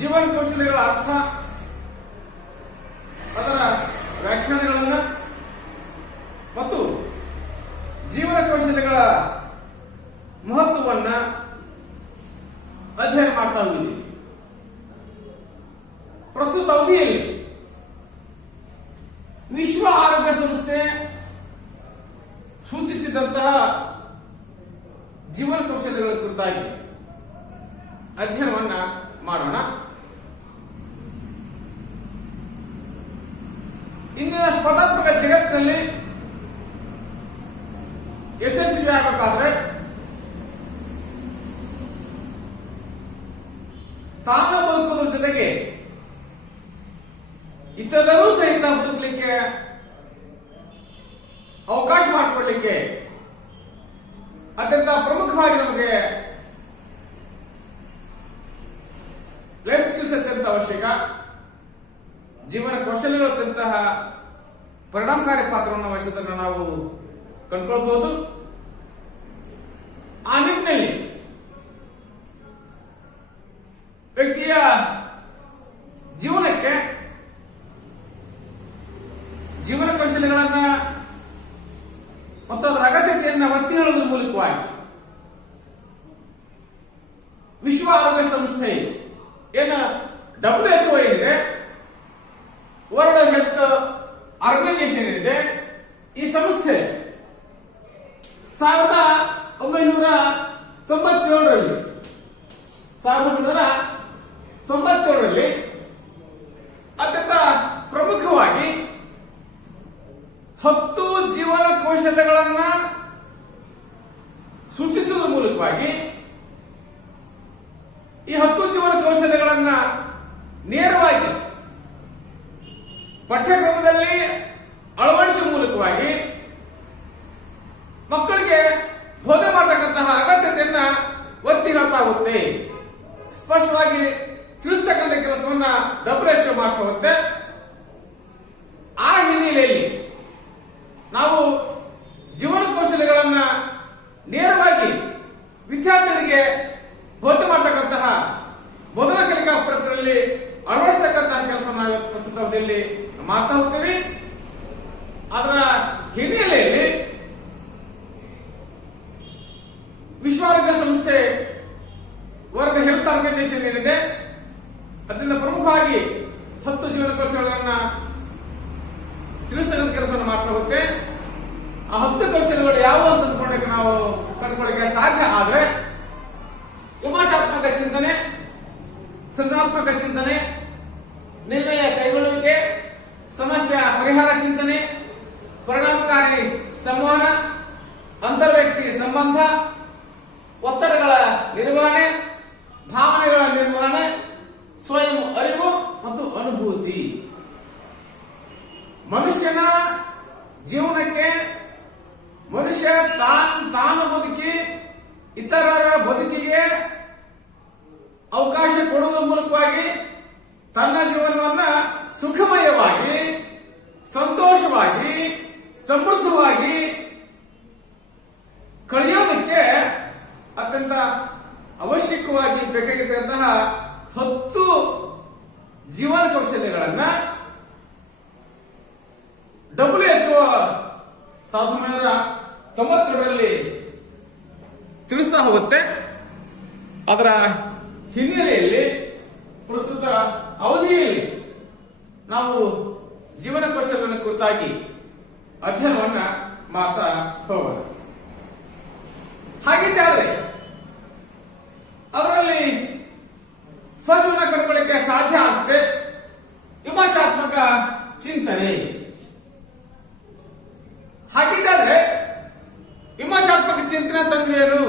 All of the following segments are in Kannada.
ಜೀವನ ಕೌಶಲ್ಯಗಳ ಅರ್ಥ, ಅದರ ವ್ಯಾಖ್ಯಾನಗಳನ್ನ ಮತ್ತು ಜೀವನ ಕೌಶಲ್ಯಗಳ ಮಹತ್ವವನ್ನ ಅಧ್ಯಯನ ಮಾಡ್ತಾ ಹೋಗಿದ್ದೀವಿ. ಪ್ರಸ್ತುತ ಅವಧಿಯಲ್ಲಿ ವಿಶ್ವ ಆರೋಗ್ಯ ಸಂಸ್ಥೆ ಸೂಚಿಸಿದಂತಹ ಜೀವನ ಕೌಶಲ್ಯಗಳ ಕುರಿತಾಗಿ ಅಧ್ಯಯನವನ್ನ ಮಾಡೋಣ. ಇಂದಿನ ಸ್ಪರ್ಧಾತ್ಮಕ ಜಗತ್ತಿನಲ್ಲಿ ಯಶಸ್ವಿ ಆಗಬೇಕಾದ್ರೆ ತಾನು ಬದುಕುವುದರ ಜೊತೆಗೆ ಇತರರೂ ಸಹಿತ ಬದುಕಲಿಕ್ಕೆ ಅವಕಾಶ ಮಾಡಿಕೊಡ್ಲಿಕ್ಕೆ ಅತ್ಯಂತ ಪ್ರಮುಖವಾಗಿ ನಮಗೆ ಲೈಫ್ ಸ್ಕಿಲ್ಸ್ ಅತ್ಯಂತ ಅವಶ್ಯಕ. ಜೀವನ ಕೌಶಲ್ಯಗಳಂತಹ ಪರಿಣಾಮಕಾರಿ ಪಾತ್ರವನ್ನು ವಹಿಸೋದನ್ನು ನಾವು ಕಂಡುಕೊಳ್ಬಹುದು. ಆ ನಿಟ್ಟಿನಲ್ಲಿ ವ್ಯಕ್ತಿಯ ಜೀವನಕ್ಕೆ ಜೀವನ ಕೌಶಲ್ಯಗಳನ್ನ ಮತ್ತು ಅದರ ಅಗತ್ಯತೆಯನ್ನು ಒತ್ತಿ ಹೇಳುವುದರ ಮೂಲಕವಾಗಿ ವಿಶ್ವ ಆರೋಗ್ಯ ಸಂಸ್ಥೆ ಏನು WHO ಏನಿದೆ, ವರ್ಲ್ಡ್ ಹೆಲ್ತ್ ಆರ್ಗನೈಸೇಷನ್ ಏನಿದೆ, ಈ ಸಂಸ್ಥೆ 1997ರಲ್ಲಿ ಅತ್ಯಂತ ಪ್ರಮುಖವಾಗಿ 10 ಜೀವನ ಕೌಶಲ್ಯಗಳನ್ನ ಸೂಚಿಸುವುದರ ಮೂಲಕವಾಗಿ ಈ 10 ಜೀವನ ಕೌಶಲ್ಯಗಳನ್ನ ನೇರವಾಗಿ ಪಠ್ಯಕ್ರಮದಲ್ಲಿ ಅಳವಡಿಸುವ ಮೂಲಕವಾಗಿ ಮಕ್ಕಳಿಗೆ ಬೋಧನೆ ಮಾಡತಕ್ಕಂತಹ ಅಗತ್ಯತೆಯನ್ನ ಒತ್ತಿ ಹೇಳ್ತಾ ಹೋಗುತ್ತೆ. ಸ್ಪಷ್ಟವಾಗಿ ತಿಳಿಸ್ತಕ್ಕಂಥ ಕೆಲಸವನ್ನ WHO ಮಾಡ್ತಾ ಹೋಗುತ್ತೆ. ಆ ಹಿನ್ನೆಲೆಯಲ್ಲಿ ನಾವು ಜೀವನ ಕೌಶಲ್ಯಗಳನ್ನ ನೇರವಾಗಿ ವಿದ್ಯಾರ್ಥಿಗಳಿಗೆ ಬೋಧನೆ ಮಾಡತಕ್ಕಂತಹ ಬೋಧನಾ ಕಲಿಕಾ ಪ್ರಕ್ರಿಯೆಯಲ್ಲಿ ಅಳವಡಿಸತಕ್ಕಂತಹ ಕೆಲಸವನ್ನು ಪ್ರಸ್ತುತ ಅವಧಿಯಲ್ಲಿ ಮಾಡ್ತಾ ಹೋಗ್ತೀವಿ. ಅದರ ಹಿನ್ನೆಲೆಯಲ್ಲಿ ವಿಶ್ವ ಆರೋಗ್ಯ ಸಂಸ್ಥೆ ವರ್ಲ್ಡ್ ಹೆಲ್ತ್ ಆರ್ಗನೈಸೇಷನ್ ಏನಿದೆ, ಅದರಿಂದ ಪ್ರಮುಖವಾಗಿ 10 ಜೀವನ ಕೌಶಲ್ಯಗಳನ್ನ ತಿಳಿಸ್ತಕ್ಕಂಥ ಕೆಲಸವನ್ನು ಮಾಡ್ತಾ ಹೋಗುತ್ತೆ. ಆ 10 ಕೌಶಲ್ಯಗಳು ಯಾವುವು ಅಂತ ನಾವು ಕಂಡುಕೊಳ್ಳಕ್ಕೆ ಸಾಧ್ಯ ಆದ್ರೆ ವಿಮರ್ಶಾತ್ಮಕ ಚಿಂತನೆ, ಸೃಜನಾತ್ಮಕ ಚಿಂತನೆ, ನಿರ್ಣಯ ಕೈಗೊಳ್ಳುವಿಕೆ, ಸಮಸ್ಯೆ ಪರಿಹಾರ ಚಿಂತನೆ, ಪರಿಣಾಮಕಾರಿ ಸಂವಹನ, ಅಂತರ್ವ್ಯಕ್ತಿ ಸಂಬಂಧ, ಒತ್ತಡಗಳ ನಿರ್ವಹಣೆ, ಭಾವನೆಗಳ ನಿರ್ವಹಣೆ, ಸ್ವಯಂ ಅರಿವು ಮತ್ತು ಅನುಭೂತಿ. ಮನುಷ್ಯನ ಜೀವನಕ್ಕೆ ಮನುಷ್ಯ ತಾನು ಬದುಕಿ ಇತರರ ಬದುಕಿಗೆ ಅವಕಾಶ ಕೊಡುವುದರ ಮೂಲಕವಾಗಿ ತನ್ನ ಜೀವನವನ್ನ ಸುಖಮಯವಾಗಿ, ಸಂತೋಷವಾಗಿ, ಸಮೃದ್ಧವಾಗಿ ಕಳೆಯೋದಕ್ಕೆ ಅತ್ಯಂತ ಅವಶ್ಯಕವಾಗಿ ಬೇಕಾಗಿರ್ತಕ್ಕಂತಹ 10 ಜೀವನ ಕೌಶಲ್ಯಗಳನ್ನ WHO 1997ರಲ್ಲಿ ತಿಳಿಸ್ತಾ ಹೋಗುತ್ತೆ. ಅದರ ಹಿನ್ನೆಲೆಯಲ್ಲಿ ಪ್ರಸ್ತುತ ಅವಧಿಯಲ್ಲಿ ನಾವು ಜೀವನ ಕೌಶಲ್ಯವನ್ನು ಕುರಿತಾಗಿ ಅಧ್ಯಯನವನ್ನ ಮಾಡ್ತಾ ಹೋಗೋಣ. ಹಾಗಿದ್ದಾದ್ರೆ ಅದರಲ್ಲಿ ಫಸ್ಟ್ ಕಂಡುಕೊಳ್ಳಕ್ಕೆ ಸಾಧ್ಯ ಆಗುತ್ತೆ ವಿಮರ್ಶಾತ್ಮಕ ಚಿಂತನೆ. ಹಾಗಿದ್ದಾದ್ರೆ ವಿಮರ್ಶಾತ್ಮಕ ಚಿಂತನೆ ಅಂತಂದ್ರೆ ಏನು?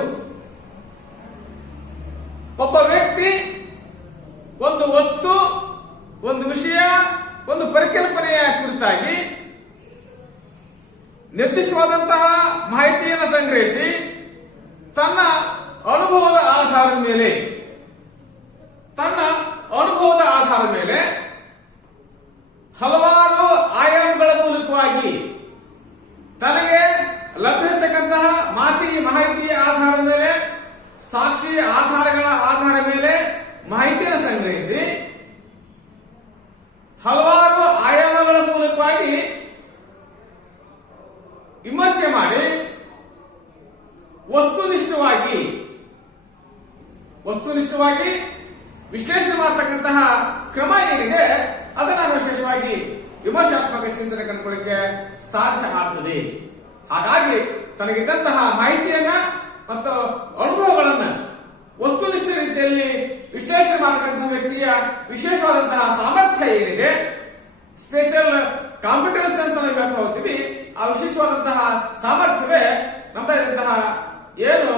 ಒಬ್ಬ ವ್ಯಕ್ತಿ ಒಂದು ವಸ್ತು, ಒಂದು ವಿಷಯ, ಒಂದು ಪರಿಕಲ್ಪನೆಯ ಕುರಿತಾಗಿ ನಿರ್ದಿಷ್ಟವಾದಂತಹ ಮಾಹಿತಿಯನ್ನು ಸಂಗ್ರಹಿಸಿ ತನ್ನ ಅನುಭವದ ಆಧಾರದ ಮೇಲೆ ಹಲವಾರು ಆಯಾಮಗಳ ಮೂಲಕವಾಗಿ ತನಗೆ ಲಭ್ಯವಿರತಕ್ಕಂತಹ ಮಾಹಿತಿಯ ಆಧಾರದ ಮೇಲೆ, ಸಾಕ್ಷಿ ಆಧಾರಗಳ ಆಧಾರದ ಮೇಲೆ ಮಾಹಿತಿ ಮಾಹಿತಿಯನ್ನು ಸಂಗ್ರಹಿಸಿ ಹಲವಾರು ಆಯಾಮಗಳ ಮೂಲಕವಾಗಿ ವಿಮರ್ಶೆ ಮಾಡಿ ವಸ್ತುನಿಷ್ಠವಾಗಿ ವಿಶ್ಲೇಷಣೆ ಮಾಡತಕ್ಕಂತಹ ಕ್ರಮ ಏನಿದೆ ಅದನ್ನು ವಿಶೇಷವಾಗಿ ವಿಮರ್ಶಾತ್ಮಕ ಚಿಂತನೆ ಕಂಡುಕೊಳ್ಳಿಕ್ಕೆ ಸಾಧ್ಯ ಆಗ್ತದೆ. ಹಾಗಾಗಿ ತನಗಿದ್ದಂತಹ ಮಾಹಿತಿಯನ್ನ ಮತ್ತು ಅನುಭವಗಳನ್ನ ವಸ್ತುನಿಷ್ಠ ರೀತಿಯಲ್ಲಿ ವಿಶ್ಲೇಷಣೆ ಮಾಡತಕ್ಕಂತಹ ವ್ಯಕ್ತಿಯ ವಿಶೇಷವಾದಂತಹ ಸಾಮರ್ಥ್ಯ ಏನಿದೆ, ಸ್ಪೆಷಲ್ ಕಾಂಪಿಟೆನ್ಸ್ ಅಂತ ನಾವು ಹೇಳ್ತಾ ಹೋಗ್ತೀವಿ, ಆ ವಿಶಿಷ್ಟವಾದಂತಹ ಸಾಮರ್ಥ್ಯವೇ ನಮ್ಮದಾದಂತಹ ಏನು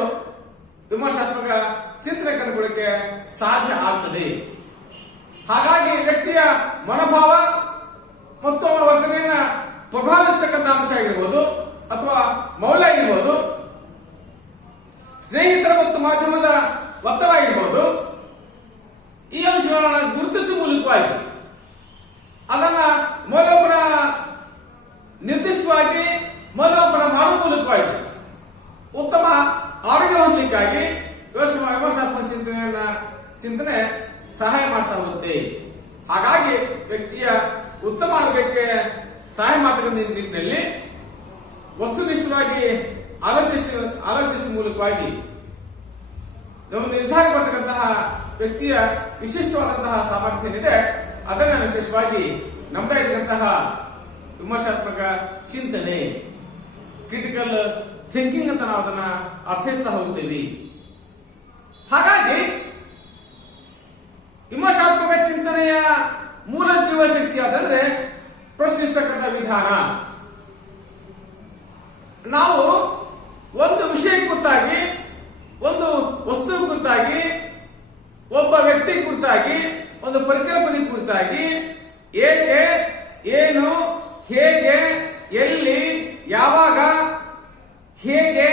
ವಿಮರ್ಶಾತ್ಮಕ ಚಿಂತನೆ ಕಂಡುಕೊಳ್ಳಿಕ್ಕೆ ಸಾಧ್ಯ ಆಗ್ತದೆ. ಹಾಗಾಗಿ ವ್ಯಕ್ತಿಯ ಮನೋಭಾವ ಮತ್ತು ಅವನ ವರ್ತನೆಯನ್ನ ಪ್ರಭಾವಿಸತಕ್ಕಂಥ ಅಂಶ ಆಗಿರ್ಬೋದು ಅಥವಾ ಮೌಲ್ಯ ಆಗಿರ್ಬೋದು, ಸ್ನೇಹಿತರ ಮತ್ತು ಮಾಧ್ಯಮದ ಒತ್ತಡ ಆಗಿರ್ಬೋದು, ಈ ಅಂಶಗಳನ್ನು ಗುರುತಿಸುವ ಮೂಲಕವಾಗಿ ಅದನ್ನ ಮೌಲ್ಯಮಾಪನ ನಿರ್ದಿಷ್ಟವಾಗಿ ಮೌಲ್ಯಮಾಪನ ಮಾಡುವ ಮೂಲಕವಾಗಿ ಉತ್ತಮ ಆರೋಗ್ಯ ಹೊಂದಲಿಕ್ಕಾಗಿ ವಿಮರ್ಶಾತ್ಮಕ ಚಿಂತನೆ ಸಹಾಯ ಮಾಡ್ತಾ ಹೋಗುತ್ತೆ. ಹಾಗಾಗಿ ವ್ಯಕ್ತಿಯ ಉತ್ತಮ ಆರೋಗ್ಯಕ್ಕೆ ಸಹಾಯ ಮಾಡತಕ್ಕಂಥ ನಿಟ್ಟಿನಲ್ಲಿ ವಸ್ತುನಿಷ್ಠವಾಗಿ ಆಲೋಚಿಸುವ ಮೂಲಕವಾಗಿ ಒಂದು ನಿರ್ಧಾರ ಮಾಡತಕ್ಕಂತಹ ವ್ಯಕ್ತಿಯ ವಿಶಿಷ್ಟವಾದಂತಹ ಸಾಮರ್ಥ್ಯ ಏನಿದೆ ಅದನ್ನು ವಿಶೇಷವಾಗಿ ನಮ್ತಾ ಇದ್ದಂತಹ ವಿಮರ್ಶಾತ್ಮಕ ಚಿಂತನೆ, ಕ್ರಿಟಿಕಲ್ ಥಿಂಕಿಂಗ್ ಅಂತ ನಾವು ಅದನ್ನ ಅರ್ಥೈಸ್ತಾ ಹೋಗ್ತೇವೆ. ಹಾಗಾಗಿ ವಿಮರ್ಶಾತ್ಮಕ ಚಿಂತನೆಯ ಮೂಲ ಜೀವಶಕ್ತಿ ಆದಂದ್ರೆ ಪ್ರಶ್ನಿಸ್ತಕ್ಕಂಥ ವಿಧಾನ. ನಾವು ಒಂದು ವಿಷಯ ಕುರಿತಾಗಿ, ಒಂದು ವಸ್ತು ಕುರಿತಾಗಿ, ಒಬ್ಬ ವ್ಯಕ್ತಿ ಕುರಿತಾಗಿ, ಒಂದು ಪರಿಕಲ್ಪನೆ ಕುರಿತಾಗಿ ಏಕೆ, ಏನು, ಹೇಗೆ, ಎಲ್ಲಿ, ಯಾವಾಗ, ಹೇಗೆ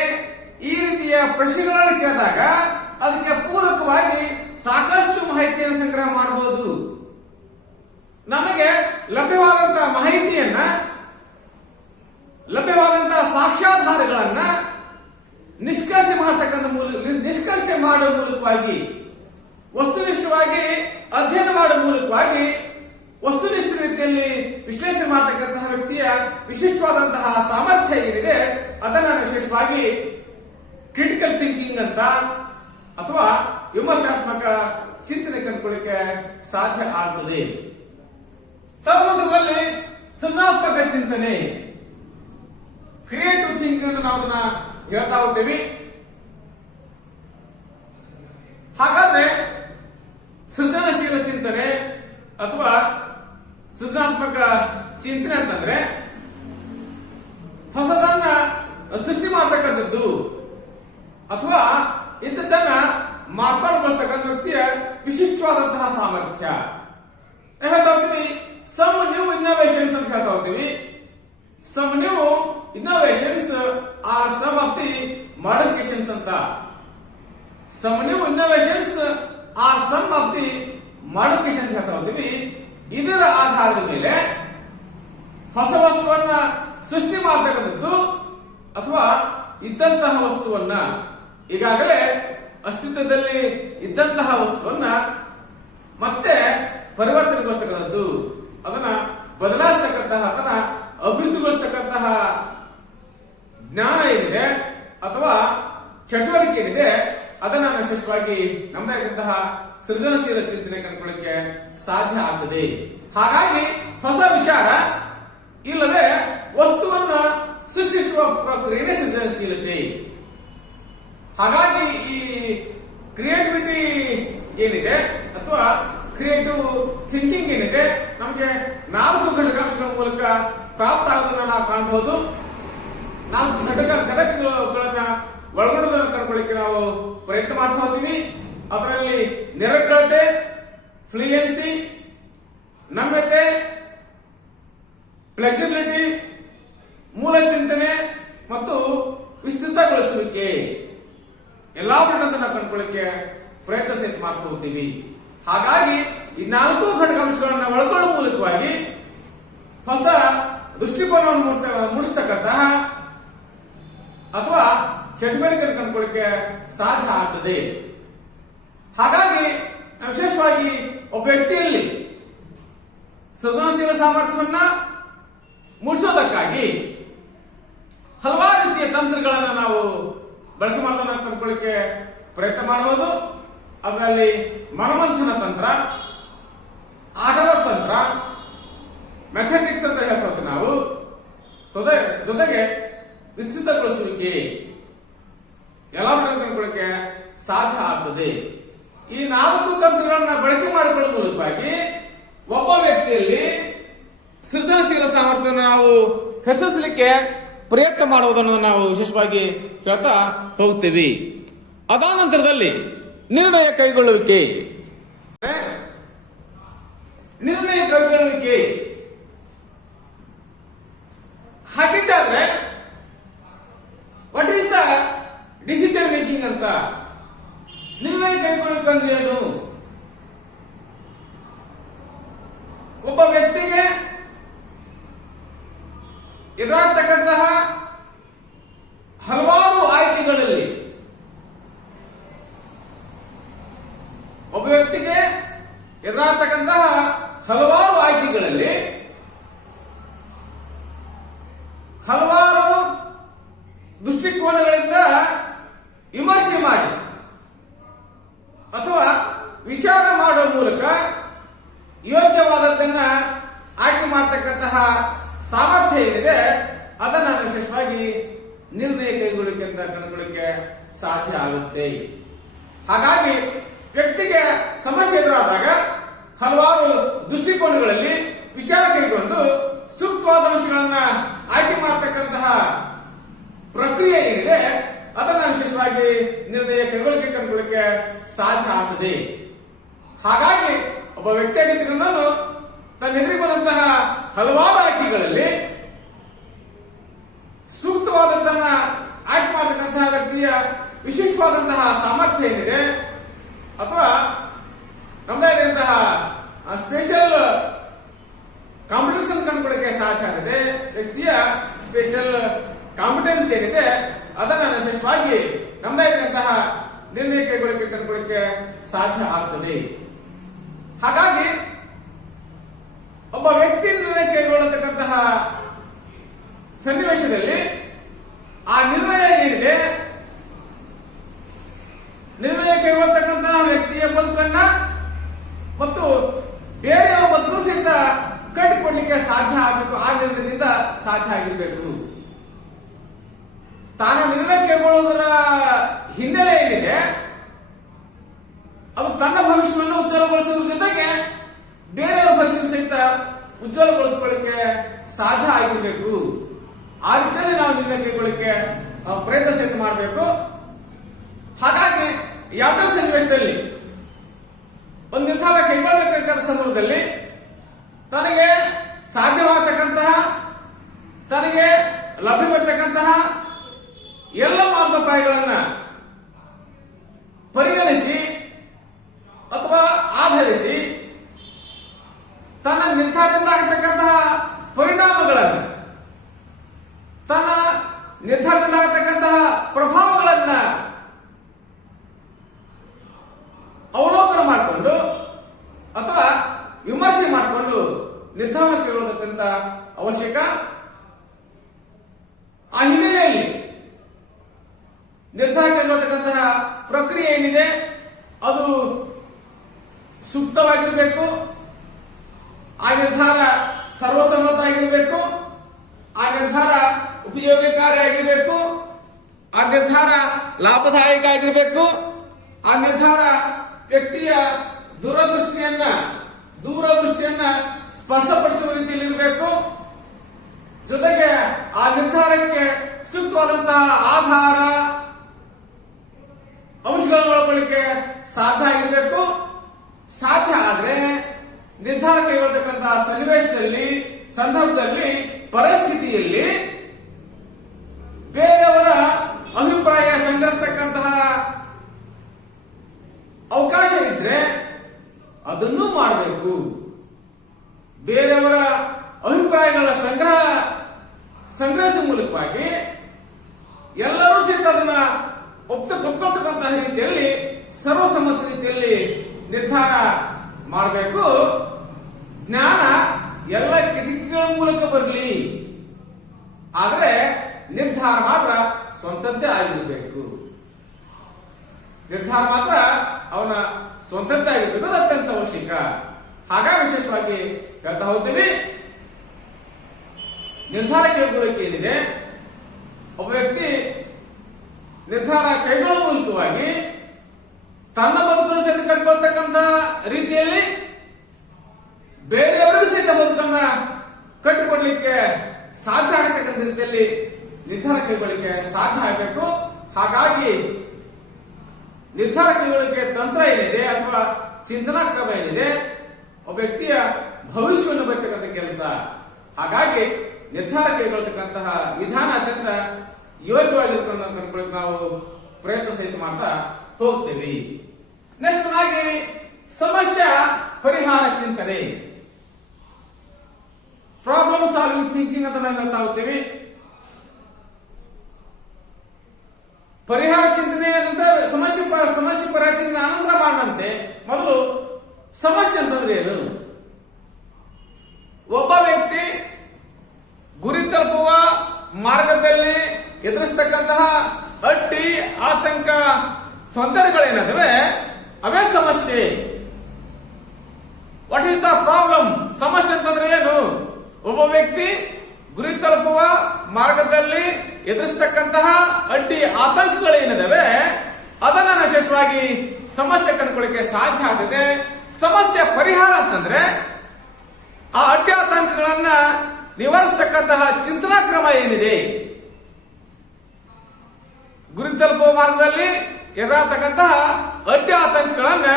ಈ ರೀತಿಯ ಪ್ರಶ್ನೆಗಳನ್ನು ಕೇಳಿದಾಗ ಅದಕ್ಕೆ ಪೂರಕವಾಗಿ ಸಾಕಷ್ಟು ಮಾಹಿತಿಯನ್ನು ಸಂಗ್ರಹ ಮಾಡಬಹುದು. ನಮಗೆ ಲಭ್ಯವಾದಂತಹ ಮಾಹಿತಿಯನ್ನ, ಲಭ್ಯವಾದಂತಹ ಸಾಕ್ಷ್ಯಾಧಾರಗಳನ್ನ ನಿಷ್ಕರ್ಷೆ ಮಾಡುವ ಮೂಲಕವಾಗಿ, ವಸ್ತುನಿಷ್ಠವಾಗಿ ಅಧ್ಯಯನ ಮಾಡುವ ಮೂಲಕವಾಗಿ, ವಸ್ತುನಿಷ್ಠ ರೀತಿಯಲ್ಲಿ ವಿಶ್ಲೇಷಣೆ ಮಾಡತಕ್ಕಂತಹ ವ್ಯಕ್ತಿಯ ವಿಶಿಷ್ಟವಾದಂತಹ ಸಾಮರ್ಥ್ಯ ಏನಿದೆ ಅದನ್ನು ವಿಶೇಷವಾಗಿ ಕ್ರಿಟಿಕಲ್ ಥಿಂಕಿಂಗ್ ಅಂತ ಅಥವಾ ವಿಮರ್ಶಾತ್ಮಕ ಚಿಂತನೆ ಕಂಡುಕೊಳ್ಳಿಕ್ಕೆ ಸಾಧ್ಯ ಆಗ್ತದೆ. ತದನಂತರದಲ್ಲಿ ಸೃಜನಾತ್ಮಕ ಚಿಂತನೆ, ಕ್ರಿಯೇಟಿವ್ ಥಿಂಕಿಂಗ್ ಅಂತ ನಾವು ಅದನ್ನ ಹೇಳ್ತಾ ಹೋಗ್ತೇವೆ. ಹಾಗಾದ್ರೆ ಸೃಜನಶೀಲ ಚಿಂತನೆ ಅಥವಾ ಸೃಜನಾತ್ಮಕ ಚಿಂತನೆ ಅಂತಂದ್ರೆ ಹೊಸದನ್ನ ಸೃಷ್ಟಿ ಮಾಡತಕ್ಕಂಥದ್ದು ಅಥವಾ ಇದ್ದದನ್ನ ಮಾರ್ಪಾಡುಗೊಳಿಸ್ತಕ್ಕಂಥ ವ್ಯಕ್ತಿಯ ವಿಶಿಷ್ಟವಾದಂತಹ ಸಾಮರ್ಥ್ಯ. ಹೇಳ್ತಾ ಹೋಗ್ತೀವಿ ಸಮ್ ನ್ಯೂ ಇನ್ನೋವೇಷನ್ಸ್ ಅಂತ ಹೇಳ್ತಾ ಹೋಗ್ತೀವಿ. Some new innovations are some of the modifications ಅಂತ. Some new innovations are some of the modification ಹೇಳ್ತಾ ಹೋಗ್ತೀವಿ. ಇದರ ಆಧಾರದ ಮೇಲೆ ಹೊಸ ವಸ್ತುವನ್ನ ಸೃಷ್ಟಿ ಮಾಡತಕ್ಕಂಥದ್ದು ಅಥವಾ ಇದ್ದಂತಹ ವಸ್ತುವನ್ನ, ಈಗಾಗಲೇ ಅಸ್ತಿತ್ವದಲ್ಲಿ ಇದ್ದಂತಹ ವಸ್ತುವನ್ನ ಮತ್ತೆ ಪರಿವರ್ತನೆಗೊಳಿಸ್ತಕ್ಕಂಥದ್ದು, ಅದನ್ನ ಬದಲಾಯಿಸತಕ್ಕಂತಹ, ಅದನ್ನ ಅಭಿವೃದ್ಧಿಗೊಳಿಸತಕ್ಕಂತಹ ಜ್ಞಾನ ಏನಿದೆ ಅಥವಾ ಚಟುವಟಿಕೆ ಏನಿದೆ ಅದನ್ನ ವಿಶೇಷವಾಗಿ ನಮ್ಮದಾಗಿದ್ದಂತಹ ಸೃಜನಶೀಲ ಚಿಂತನೆ ಕಂಡುಕೊಳ್ಳಕ್ಕೆ ಸಾಧ್ಯ ಆಗ್ತದೆ. ಹಾಗಾಗಿ ಹೊಸ ವಿಚಾರ ಇಲ್ಲದೆ ವಸ್ತುವನ್ನ ಸೃಷ್ಟಿಸುವ ಪ್ರಕ್ರಿಯೆ ಸೃಜನಶೀಲತೆ. ಹಾಗಾಗಿ ಈ ಕ್ರಿಯೇಟಿವಿಟಿ ಏನಿದೆ ಅಥವಾ ಕ್ರಿಯೇಟಿವ್ ಥಿಂಕಿಂಗ್ ಏನಿದೆ ನಮಗೆ 4 ಘಟಕಾಂಶಗಳ ಮೂಲಕ ಪ್ರಾಪ್ತ ಆಗೋದನ್ನ ನಾವು ಕಾಣಬಹುದು. 4 ಘಟಕಗಳನ್ನ ಒಳಗೊಳ್ಳೋದನ್ನು ಕಂಡುಕೊಳ್ಳಿಕ್ಕೆ ನಾವು ಪ್ರಯತ್ನ ಮಾಡ್ತಾ ಹೋಗ್ತೀವಿ. ಅದರಲ್ಲಿ ನಿರರ್ಗಳತೆ, ಫ್ಲೂಯೆನ್ಸಿ, ನಮ್ಯತೆ, ಫ್ಲೆಕ್ಸಿಬಿಲಿಟಿ, ಮೂಲ ಚಿಂತನೆ ಮತ್ತು ವಿಸ್ತೃತಗೊಳಿಸುವಿಕೆ ಎಲ್ಲವನ್ನೂ ನಾವು ಕಂಡುಕೊಳ್ಳಿಕ್ಕೆ ಪ್ರಯತ್ನ ಸಹಿತ ಮಾಡ್ತಾ ಹೋಗ್ತೀವಿ. ಹಾಗಾಗಿ ಈ 4 ಘಟಕಾಂಶಗಳನ್ನು ಒಳಗೊಳ್ಳುವ ಮೂಲಕವಾಗಿ ಹೊಸ ದೃಷ್ಟಿಕೋನವನ್ನು ಮೂಡಿಸ್ತಕ್ಕಂತಹ ಅಥವಾ ಚಟುವಟಿಕೆ ಕಂಡುಕೊಳ್ಳಿಕ್ಕೆ ಸಾಧ್ಯ ಆಗ್ತದೆ. ಹಾಗಾಗಿ ವಿಶೇಷವಾಗಿ ಒಬ್ಬ ವ್ಯಕ್ತಿಯಲ್ಲಿ ಸೃಜನಶೀಲ ಸಾಮರ್ಥ್ಯವನ್ನ ಮೂಡಿಸೋದಕ್ಕಾಗಿ ಹಲವಾರು ರೀತಿಯ ತಂತ್ರಗಳನ್ನು ನಾವು ಬಳಕೆ ಮಾಡೋದನ್ನ ಕಂಡುಕೊಳ್ಳಿಕ್ಕೆ ಪ್ರಯತ್ನ ಮಾಡಬಹುದು. ಅದರಲ್ಲಿ ಮನಮಂಥನ ತಂತ್ರ, ಆಟದ ತಂತ್ರ, ಮ್ಯಾಥಮೆಟಿಕ್ಸ್ ಅಂತ ಹೇಳ್ತಾ ನಾವು, ಜೊತೆಗೆ ವಿಸ್ತೃತಗೊಳಿಸುವಿಕೆ ಎಲ್ಲವನ್ನೂ ಕಂಡುಕೊಳ್ಳಿಕ್ಕೆ ಸಾಧ್ಯ ಆಗ್ತದೆ. ಈ 4 ತಂತ್ರಗಳನ್ನ ಬಳಕೆ ಮಾಡಿಕೊಳ್ಳುವ ಮೂಲಕವಾಗಿ ಒಬ್ಬ ವ್ಯಕ್ತಿಯಲ್ಲಿ ಸೃಜನಶೀಲ ಸಾಮರ್ಥ್ಯವನ್ನು ನಾವು ಹೆಚ್ಚಿಸಲಿಕ್ಕೆ ಪ್ರಯತ್ನ ಮಾಡುವುದನ್ನು ನಾವು ವಿಶೇಷವಾಗಿ ಹೇಳ್ತಾ ಹೋಗ್ತೀವಿ. ಅದಾದ ನಂತರದಲ್ಲಿ ನಿರ್ಣಯ ಕೈಗೊಳ್ಳುವಿಕೆ. ಹಾಗಿದ್ದಾದ್ರೆ what is the decision making ಅಂತ. ನಿರ್ಣಯ ಕೈಗೊಳ್ಳಬೇಕಂದ್ರೆ ಏನು? ಒಬ್ಬ ವ್ಯಕ್ತಿಗೆ ಎದುರಾಗ್ತಕ್ಕಂತಹ ಹಲವಾರು ಆಯ್ಕೆಗಳಲ್ಲಿ ಹಲವಾರು ದೃಷ್ಟಿಕೋನಗಳಿಂದ ವಿಮರ್ಶೆ ಮಾಡಿ ಅಥವಾ ವಿಚಾರ ಮಾಡುವ ಮೂಲಕ ಯೋಗ್ಯವಾದದ್ದನ್ನ ಆಯ್ಕೆ ಮಾಡತಕ್ಕಂತಹ ಸಾಮರ್ಥ್ಯ ಏನಿದೆ ಅದನ್ನು ವಿಶೇಷವಾಗಿ ನಿರ್ಣಯ ಕೈಗೊಳ್ಳಲಿಕ್ಕೆ ಅಂತ ಕಂಡುಕೊಳ್ಳಿಕ್ಕೆ ಸಾಧ್ಯ ಆಗುತ್ತೆ. ಹಾಗಾಗಿ ವ್ಯಕ್ತಿಗೆ ಸಮಸ್ಯೆ ಎದುರಾದಾಗ ಹಲವಾರು ದೃಷ್ಟಿಕೋನಗಳಲ್ಲಿ ವಿಚಾರ ಕೈಗೊಂಡು ಸೂಕ್ತವಾದ ಅಂಶಗಳನ್ನ ಆಯ್ಕೆ ಮಾಡತಕ್ಕಂತಹ ಪ್ರಕ್ರಿಯೆ ಏನಿದೆ ಅದನ್ನ ವಿಶೇಷವಾಗಿ ನಿರ್ಣಯ ಕೈಗೊಳ್ಳಲಿಕ್ಕೆ ಕಂಡುಕೊಳ್ಳಿಕ್ಕೆ ಸಾಧ್ಯ ಆಗ್ತದೆ. ಹಾಗಾಗಿ ಒಬ್ಬ ವ್ಯಕ್ತಿಯಾಗಿರ್ತಕ್ಕಂಥವನು ತನ್ನ ಎದುರಿಗೆ ಬಂದಂತಹ ಹಲವಾರು ಆಯ್ಕೆಗಳಲ್ಲಿ ಸೂಕ್ತವಾದದ್ದನ್ನ ಆಯ್ಕೆ ಮಾಡತಕ್ಕಂತಹ ವ್ಯಕ್ತಿಯ ವಿಶಿಷ್ಟವಾದಂತಹ ಸಾಮರ್ಥ್ಯ ಏನಿದೆ ಅಥವಾ ನಮ್ಮದಾದಂತಹ ಸ್ಪೆಷಲ್ ಕಾಂಪಿಟೇಷನ್ ಕಂಡುಕೊಳ್ಳಕ್ಕೆ ಸಾಧ್ಯ ಆಗಿದೆ. ವ್ಯಕ್ತಿಯ ಸ್ಪೆಷಲ್ ಕಾಂಪಿಟೆನ್ಸ್ ಏನಿದೆ ಅದನ್ನ ವಿಶೇಷವಾಗಿ ನಮ್ಮದಾದಂತಹ ನಿರ್ಣಯ ಕೈಗೊಳ್ಳಕ್ಕೆ ಕಂಡುಕೊಳ್ಳಕ್ಕೆ ಸಾಧ್ಯ ಆಗ್ತದೆ. ಹಾಗಾಗಿ ಒಬ್ಬ ವ್ಯಕ್ತಿ ನಿರ್ಣಯ ಕೈಗೊಳ್ಳತಕ್ಕಂತಹ ಸನ್ನಿವೇಶದಲ್ಲಿ ಆ ನಿರ್ಣಯ ಏನಿದೆ ನಿರ್ಣಯ ಕೈಗೊಳ್ಳತಕ್ಕಂತಹ ವ್ಯಕ್ತಿಯ ಬದುಕನ್ನ ಮತ್ತು ಬೇರೆಯವರ ಬದುಕು ಸಹಿತ ಕಟ್ಟಿಕೊಳ್ಳಲಿಕ್ಕೆ ಸಾಧ್ಯ ಆಗಬೇಕು. ಆ ನಿರ್ಣಯದಿಂದ ಸಾಧ್ಯ ಆಗಿರಬೇಕು. ತಾನು ನಿರ್ಣಯ ಕೈಗೊಳ್ಳುವುದರ ಹಿನ್ನೆಲೆ ಏನಿದೆ ಅದು ತನ್ನ ಭವಿಷ್ಯವನ್ನು ಉಜ್ವಲಗೊಳಿಸುವ ಜೊತೆಗೆ ಬೇರೆಯವರ ಭವಿಷ್ಯ ಸಹಿತ ಉಜ್ವಲಗೊಳಿಸಿಕೊಳ್ಳಿಕ್ಕೆ ಸಾಧ್ಯ ಆಗಿರಬೇಕು. ಆ ರೀತಿಯಲ್ಲಿ ನಾವು ನಿರ್ಣಯ ಕೈಗೊಳ್ಳಲಿಕ್ಕೆ ಪ್ರಯತ್ನ ಸಹಿತ ಮಾಡಬೇಕು. ಹಾಗಾಗಿ ಯಾವುದೇ ಸನ್ನಿವೇಶದಲ್ಲಿ ಒಂದು ನಿರ್ಧಾರ ಕೈಗೊಳ್ಳಬೇಕಾದ ಸಂದರ್ಭದಲ್ಲಿ ತನಗೆ ಸಾಧ್ಯವಾಗತಕ್ಕಂತಹ ತನಗೆ ಲಭ್ಯವಿರತಕ್ಕಂತಹ ಎಲ್ಲ ಮಾರ್ಗೋಪಾಯಗಳನ್ನ ಪರಿಗಣಿಸಿ ಅಥವಾ ಆಧರಿಸಿ ತನ್ನ ನಿರ್ಧಾರದಿಂದ ಆಗತಕ್ಕಂತಹ ಪರಿಣಾಮಗಳನ್ನು ತನ್ನ ನಿರ್ಧಾರದಿಂದ ಆಗತಕ್ಕಂತಹ ಪ್ರಭಾವಗಳನ್ನ ಅವಲೋಕನ ಮಾಡಿಕೊಂಡು ಅಥವಾ ವಿಮರ್ಶೆ ಮಾಡಿಕೊಂಡು ನಿರ್ಧಾರ ಕೈಗೊಳ್ಳೋದಕ್ಕಿಂತ ಅವಶ್ಯಕ. ಆ ಹಿನ್ನೆಲೆಯಲ್ಲಿ ನಿರ್ಧಾರ ಕೈಗೊಳ್ಳತಕ್ಕಂತಹ ಪ್ರಕ್ರಿಯೆ ಏನಿದೆ ಅದು ಸೂಕ್ತವಾಗಿರಬೇಕು. ಆ ನಿರ್ಧಾರ ಸರ್ವಸಮ್ಮತ ಆಗಿರಬೇಕು. ಆ ನಿರ್ಧಾರ ಉಪಯೋಗಕಾರಿಯಾಗಿರಬೇಕು. ಆ ನಿರ್ಧಾರ ಲಾಭದಾಯಕ ಆಗಿರಬೇಕು. ಆ ನಿರ್ಧಾರ ವ್ಯಕ್ತಿಯ ದೂರದೃಷ್ಟಿಯನ್ನ ಸ್ಪಷ್ಟಪಡಿಸುವ ರೀತಿಯಲ್ಲಿ ಇರಬೇಕು. ಜೊತೆಗೆ ಆ ನಿರ್ಧಾರಕ್ಕೆ ಸೂಕ್ತವಾದಂತಹ ಆಧಾರ ಅಂಶಗಳನ್ನು ಒಳಗೊಳ್ಳಲಿಕ್ಕೆ ಸಾಧ್ಯ ಆಗಿರಬೇಕು. ಸಾಧ್ಯ ಆದ್ರೆ ನಿರ್ಧಾರ ಕೈಗೊಳ್ಳತಕ್ಕಂತಹ ಸನ್ನಿವೇಶದಲ್ಲಿ ಸಂದರ್ಭದಲ್ಲಿ ಪರಿಸ್ಥಿತಿಯಲ್ಲಿ ಬೇರೆಯವರ ಅಭಿಪ್ರಾಯ ಸಂಗ್ರಹಿಸತಕ್ಕಂತಹ ಅವಕಾಶ ಇದ್ರೆ ಅದನ್ನೂ ಮಾಡಬೇಕು. ಬೇರೆಯವರ ಅಭಿಪ್ರಾಯಗಳ ಸಂಗ್ರಹಿಸುವ ಮೂಲಕವಾಗಿ ಎಲ್ಲರೂ ಸಹಿತ ಅದನ್ನ ಒಪ್ಪಿಕೊಳ್ತಕ್ಕಂತಹ ರೀತಿಯಲ್ಲಿ ಸರ್ವಸಮ್ಮತ ರೀತಿಯಲ್ಲಿ ನಿರ್ಧಾರ ಮಾಡಬೇಕು. ಜ್ಞಾನ ಎಲ್ಲ ಕಿಟಕಿಗಳ ಮೂಲಕ ಬರಲಿ, ಆದರೆ ನಿರ್ಧಾರ ಮಾತ್ರ ಸ್ವಂತದ್ದೇ ಆಗಿರಬೇಕು. ನಿರ್ಧಾರ ಮಾತ್ರ ಅವನ ಸ್ವಂತದ್ದೇ ಆಗಿರಬೇಕು, ಅದು ಅತ್ಯಂತ ಅವಶ್ಯಕ. ಹಾಗಾಗಿ ವಿಶೇಷವಾಗಿ ಹೇಳ್ತಾ ಹೋಗ್ತೀವಿ, ನಿರ್ಧಾರ ಕೈಗೊಳ್ಳಕ್ಕೆ ಏನಿದೆ, ಒಬ್ಬ ವ್ಯಕ್ತಿ ನಿರ್ಧಾರ ಕೈಗೊಳ್ಳುವ ಮೂಲಕವಾಗಿ ತನ್ನ ಬದುಕನ್ನು ಸಹಿತ ಕಟ್ಕೊಳ್ತಕ್ಕಂಥ ರೀತಿಯಲ್ಲಿ ಬೇರೆಯವರಿಗೂ ಸಹಿತ ಬದುಕನ್ನ ಕಟ್ಟಿಕೊಡ್ಲಿಕ್ಕೆ ಸಾಧ್ಯ ಆಗತಕ್ಕಂಥ ರೀತಿಯಲ್ಲಿ ನಿರ್ಧಾರ ಕೈಗೊಳ್ಳಲಿಕ್ಕೆ ಸಾಧ್ಯ ಆಗಬೇಕು. ಹಾಗಾಗಿ ನಿರ್ಧಾರ ಕೈಗೊಳ್ಳಲಿಕ್ಕೆ ತಂತ್ರ ಏನಿದೆ ಅಥವಾ ಚಿಂತನಾ ಕ್ರಮ ಏನಿದೆ, ಒಬ್ಬ ವ್ಯಕ್ತಿಯ ಭವಿಷ್ಯವನ್ನು ಬರ್ತಕ್ಕಂಥ ಕೆಲಸ. ಹಾಗಾಗಿ ನಿರ್ಧಾರ ಕೈಗೊಳ್ಳತಕ್ಕಂತಹ ವಿಧಾನ ಅತ್ಯಂತ ಯೋಗ್ಯವಾಗಿರ್ಕೊಂಡು ಕಂಡುಕೊಳ್ಳಿಕ್ಕೆ ನಾವು ಪ್ರಯತ್ನ ಸಹಿತ ಮಾಡ್ತಾ ಹೋಗ್ತೇವೆ. ನೆಕ್ಸ್ಟ್ ಆಗಿ ಸಮಸ್ಯೆ ಪರಿಹಾರ ಚಿಂತನೆ, ಪ್ರಾಬ್ಲಮ್ ಸಾಲ್ವಿಂಗ್ ಥಿಂಕಿಂಗ್ ಅಂತ ನಾವು ಹೇಳ್ತಾ ಹೋಗ್ತೀವಿ. ಪರಿಹಾರ ಚಿಂತನೆ ನಂತರ ಸಮಸ್ಯೆ ಪರಿಹಾರ ಚಿಂತನೆ ಅನಂತರ ಮಾಡಂತೆ. ಮೊದಲು ಸಮಸ್ಯೆ ಅಂತಂದ್ರೆ ಏನು? ಒಬ್ಬ ವ್ಯಕ್ತಿ ಗುರಿ ತಲುಪುವ ಮಾರ್ಗದಲ್ಲಿ ಎದುರಿಸತಕ್ಕಂತಹ ಅಡ್ಡಿ, ಆತಂಕ, ತೊಂದರೆಗಳೇನದವೆ ಅವೇ ಸಮಸ್ಯೆ. What is the problem? ಸಮಸ್ಯೆ ಅಂತಂದ್ರೆ ಏನು? ಒಬ್ಬ ವ್ಯಕ್ತಿ ಗುರಿ ತಲುಪುವ ಮಾರ್ಗದಲ್ಲಿ ಎದುರಿಸತಕ್ಕಂತಹ ಅಡ್ಡಿ, ಆತಂಕಗಳೇನಿದಾವೆ ಅದನ್ನ ವಿಶೇಷವಾಗಿ ಸಮಸ್ಯೆ ಕಂಡುಕೊಳ್ಳಿಕ್ಕೆ ಸಾಧ್ಯ ಆಗ್ತದೆ. ಸಮಸ್ಯೆ ಪರಿಹಾರ ಅಂತಂದ್ರೆ ಆ ಅಡ್ಡಿ, ಆತಂಕಗಳನ್ನ ನಿವಾರಿಸತಕ್ಕಂತಹ ಚಿಂತನಾ ಕ್ರಮ ಏನಿದೆ, ಗುರಿ ತಲುಪುವ ಮಾರ್ಗದಲ್ಲಿ ಎದುರಾಗತಕ್ಕಂತಹ ಅಡ್ಡಿ, ಆತಂಕಗಳನ್ನ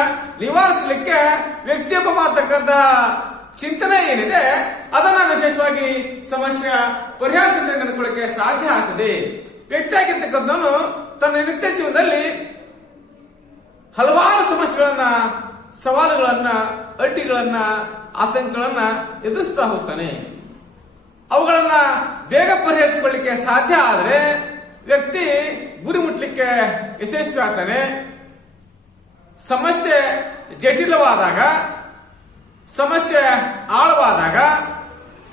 ನಿವಾರಿಸಲಿಕ್ಕೆ ವ್ಯಕ್ತಿಯೊಬ್ಬ ಮಾಡತಕ್ಕಂತಹ ಚಿಂತನೆ ಏನಿದೆ ಅದನ್ನ ವಿಶೇಷವಾಗಿ ಸಮಸ್ಯೆ ಪರಿಹಾರ ಚಿಂತನೆ ಕಂಡುಕೊಳ್ಳಕ್ಕೆ ಸಾಧ್ಯ ಆಗ್ತದೆ. ವ್ಯಕ್ತಿಯಾಗಿರ್ತಕ್ಕಂಥವನು ತನ್ನ ನಿತ್ಯ ಜೀವನದಲ್ಲಿ ಹಲವಾರು ಸಮಸ್ಯೆಗಳನ್ನ, ಸವಾಲುಗಳನ್ನ, ಅಡ್ಡಿಗಳನ್ನ, ಆತಂಕಗಳನ್ನ ಎದುರಿಸ್ತಾ ಹೋಗ್ತಾನೆ. ಅವುಗಳನ್ನ ಬೇಗ ಪರಿಹರಿಸಿಕೊಳ್ಳಲಿಕ್ಕೆ ಸಾಧ್ಯ ಆದರೆ ವ್ಯಕ್ತಿ ಗುರಿ ಮುಟ್ಲಿಕ್ಕೆ ಯಶಸ್ವಿ ಆಗ್ತಾನೆ. ಸಮಸ್ಯೆ ಜಟಿಲವಾದಾಗ, ಸಮಸ್ಯೆ ಆಳವಾದಾಗ,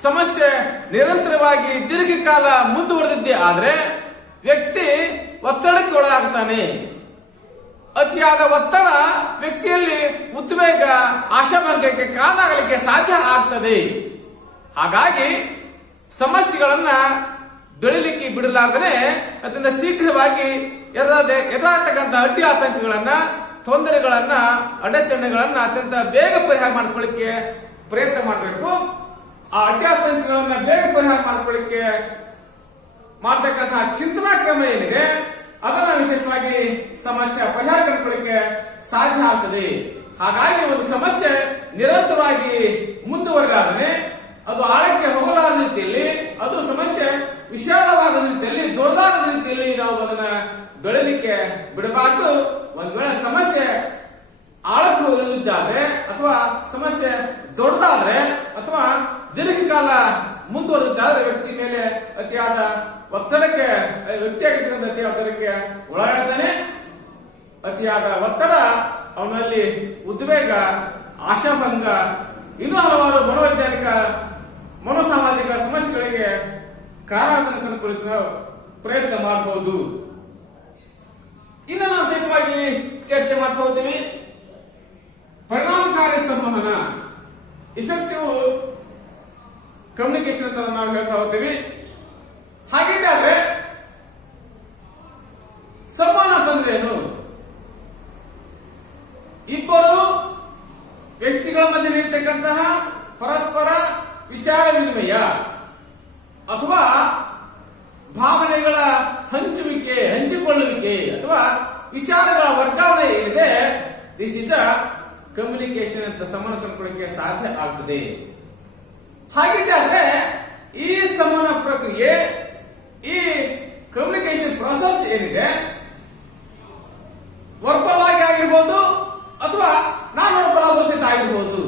ಸಮಸ್ಯೆ ನಿರಂತರವಾಗಿ ದೀರ್ಘಕಾಲ ಮುಂದುವರೆದಿದ್ದೇ ಆದ್ರೆ ವ್ಯಕ್ತಿ ಒತ್ತಡಕ್ಕೆ ಒಳಗಾಗ್ತಾನೆ. ಅತಿಯಾದ ಒತ್ತಡ ವ್ಯಕ್ತಿಯಲ್ಲಿ ಉದ್ವೇಗ, ಆಶಾಭಂಗಕ್ಕೆ ಕಾರಣ ಆಗಲಿಕ್ಕೆ ಸಾಧ್ಯ ಆಗ್ತದೆ. ಹಾಗಾಗಿ ಸಮಸ್ಯೆಗಳನ್ನ ಬೆಳಿಲಿಕ್ಕೆ ಬಿಡಲಾರ್ದೇ ಅತ್ಯಂತ ಶೀಘ್ರವಾಗಿ ಎದುರಾಗ್ತಕ್ಕಂಥ ಅಡ್ಡಿ, ಆತಂಕಗಳನ್ನ, ತೊಂದರೆಗಳನ್ನ, ಅಡಚಣೆಗಳನ್ನ ಅತ್ಯಂತ ಬೇಗ ಪರಿಹಾರ ಮಾಡ್ಕೊಳ್ಳಿಕ್ಕೆ ಪ್ರಯತ್ನ ಮಾಡಬೇಕು. ಆ ಅಡ್ಡಿ, ಆತಂಕಗಳನ್ನ ಬೇಗ ಪರಿಹಾರ ಮಾಡ್ಕೊಳ್ಳಿಕ್ಕೆ ಮಾಡ್ತಕ್ಕಂತಹ ಚಿಂತನಾ ಕ್ರಮ ಏನಿದೆ ಅದನ್ನ ವಿಶೇಷವಾಗಿ ಸಮಸ್ಯೆ ಪರಿಹಾರ ಕಂಡುಕೊಳ್ಳಿಕ್ಕೆ ಸಾಧ್ಯ ಆಗ್ತದೆ. ಹಾಗಾಗಿ ಒಂದು ಸಮಸ್ಯೆ ನಿರಂತರವಾಗಿ ಮುಂದುವರೆದಾದರೆ ಅದು ಆಳಕ್ಕೆ ಹೋಗಲಾದ ರೀತಿಯಲ್ಲಿ, ಅದು ಸಮಸ್ಯೆ ವಿಶಾಲವಾದ ರೀತಿಯಲ್ಲಿ, ದೊಡ್ಡದಾದ ರೀತಿಯಲ್ಲಿ ನಾವು ಅದನ್ನ ಬೆಳಲಿಕ್ಕೆ ಬಿಡಬಾರ್ದು. ಒಂದ್ ವೇಳೆ ಸಮಸ್ಯೆ ಆಳಕ್ಕೆ ಹೋಗಲಿದ್ದಾದ್ರೆ ಅಥವಾ ಸಮಸ್ಯೆ ದೊಡ್ಡದಾದ್ರೆ ಅಥವಾ ದೀರ್ಘಕಾಲ ಮುಂದುವರೆದಿದ್ದಾದ್ರೆ ವ್ಯಕ್ತಿ ಮೇಲೆ ಅತಿಯಾದ ಒತ್ತಡಕ್ಕೆ, ವ್ಯಕ್ತಿಯಾಗಿರ್ತಕ್ಕಂಥ ಅತಿಯಾದ ಒತ್ತಡಕ್ಕೆ ಒಳಗಾಗ್ತಾನೆ. ಅತಿಯಾದ ಒತ್ತಡ ಅವನಲ್ಲಿ ಉದ್ವೇಗ, ಆಶಾಭಂಗ, ಇನ್ನೂ ಹಲವಾರು ಮನೋವೈಜ್ಞಾನಿಕ, ಮನೋಸಾಮಾಜಿಕ ಸಮಸ್ಯೆಗಳಿಗೆ ಕಾರಣ ಕಂಡುಕೊಳ್ಳಿಕ್ಕೆ ನಾವು ಪ್ರಯತ್ನ ಮಾಡಬಹುದು. ಇನ್ನು ನಾವು ವಿಶೇಷವಾಗಿ ಚರ್ಚೆ ಮಾಡ್ತಾ ಹೋಗ್ತೀವಿ ಪರಿಣಾಮಕಾರಿ ಸಂವಹನ, ಇಫೆಕ್ಟಿವ್ ಕಮ್ಯುನಿಕೇಶನ್ ಅಂತ ನಾವು ಹೇಳ್ತಾ ಹೋಗ್ತೀವಿ. ಹಾಗಿದ್ದಾದ್ರೆ ಸಂವಹನ ಅಂತಂದ್ರೆ ಏನು? ಇಬ್ಬರು ವ್ಯಕ್ತಿಗಳ ಮಧ್ಯೆ ನೀಡತಕ್ಕಂತಹ ಪರಸ್ಪರ ವಿಚಾರ ವಿನಿಮಯ ಅಥವಾ ಭಾವನೆಗಳ ಹಂಚಿಕೊಳ್ಳುವಿಕೆ ಅಥವಾ ವಿಚಾರಗಳ ವರ್ಗಾವಣೆ ಏನಿದೆ, ದಿಸ್ ಇಸ್ ಅ ಕಮ್ಯುನಿಕೇಶನ್ ಅಂತ ಸಂವಹನ ಕಂಡುಕೊಳ್ಳಿಕ್ಕೆ ಸಾಧ್ಯ ಆಗ್ತದೆ. ಹಾಗಿದ್ದಾದ್ರೆ ಈ ಸಂವಹನ ಪ್ರಕ್ರಿಯೆ, ಈ ಕಮ್ಯುನಿಕೇಶನ್ ಪ್ರಾಸೆಸ್ ಏನಿದೆ ವರ್ಬಲ್ ಆಗಿ ಆಗಿರ್ಬೋದು ಅಥವಾ ನಾನ್ ವರ್ಬಲ್ ಆಲೋಚಿತ ಆಗಿರ್ಬೋದು.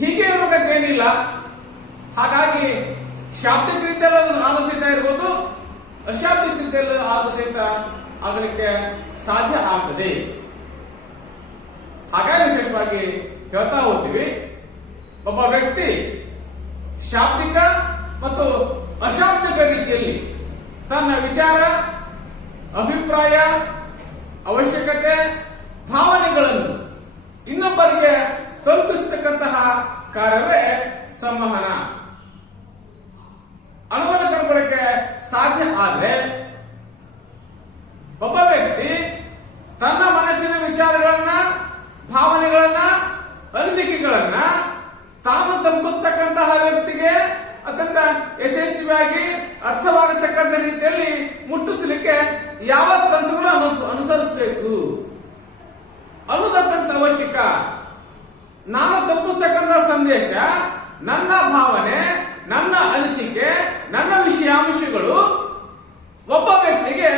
ಹೀಗೆ ಇರಬೇಕಂತೇನಿಲ್ಲ. ಹಾಗಾಗಿ ಶಾಬ್ದಿಕ ರೀತಿಯಲ್ಲಿ ಆಲೋಚಿತ ಇರ್ಬೋದು, ಅಶಾಬ್ದಿಕ ರೀತಿಯಲ್ಲಿ ಆಲೋಚಿತ ಆಗಲಿಕ್ಕೆ ಸಾಧ್ಯ ಆಗ್ತದೆ. ಹಾಗಾಗಿ ವಿಶೇಷವಾಗಿ ಹೇಳ್ತಾ ಹೋಗ್ತೀವಿ, ಒಬ್ಬ ವ್ಯಕ್ತಿ ಶಾಬ್ದಿಕ ಮತ್ತು ಅಶಾಬ್ದಿಕ ರೀತಿಯಲ್ಲಿ ತನ್ನ ವಿಚಾರ, ಅಭಿಪ್ರಾಯ, ಅವಶ್ಯಕತೆ, ಭಾವನೆಗಳನ್ನು ಇನ್ನೊಬ್ಬರಿಗೆ ತಲುಪಿಸತಕ್ಕಂತಹ ಕಾರ್ಯವೇ ಸಂವಹನ. ಅನ್ನೋದನ್ನು ಕಂಡುಕೊಳ್ಳಕ್ಕೆ ಸಾಧ್ಯ ಆದ್ರೆ ಒಬ್ಬ ವ್ಯಕ್ತಿ ತನ್ನ ಮನಸ್ಸಿನ ವಿಚಾರಗಳನ್ನ, ಭಾವನೆಗಳನ್ನ, ಅನಿಸಿಕೆಗಳನ್ನ ತಾನು ತಲುಪಿಸ್ತಕ್ಕಂತಹ ವ್ಯಕ್ತಿಗೆ ಅತ್ಯಂತ ಯಶಸ್ವಿಯಾಗಿ ಅರ್ಥವಾಗತಕ್ಕಂಥ ರೀತಿಯಲ್ಲಿ ಮುಟ್ಟಿಸಲಿಕ್ಕೆ ಯಾವ ತಂತ್ರಗಳನ್ನು ಅನುಸರಿಸಬೇಕು ಅನ್ನೋದಕ್ಕಂತ ಅವಶ್ಯಕ. ನಾನು ತಲುಪಿಸ್ತಕ್ಕಂಥ ಸಂದೇಶ, ನನ್ನ ಭಾವನೆ, ನನ್ನ ಅನಿಸಿಕೆ, ನನ್ನ ವಿಷಯಾಂಶಗಳು ಒಬ್ಬ ವ್ಯಕ್ತಿಗೆ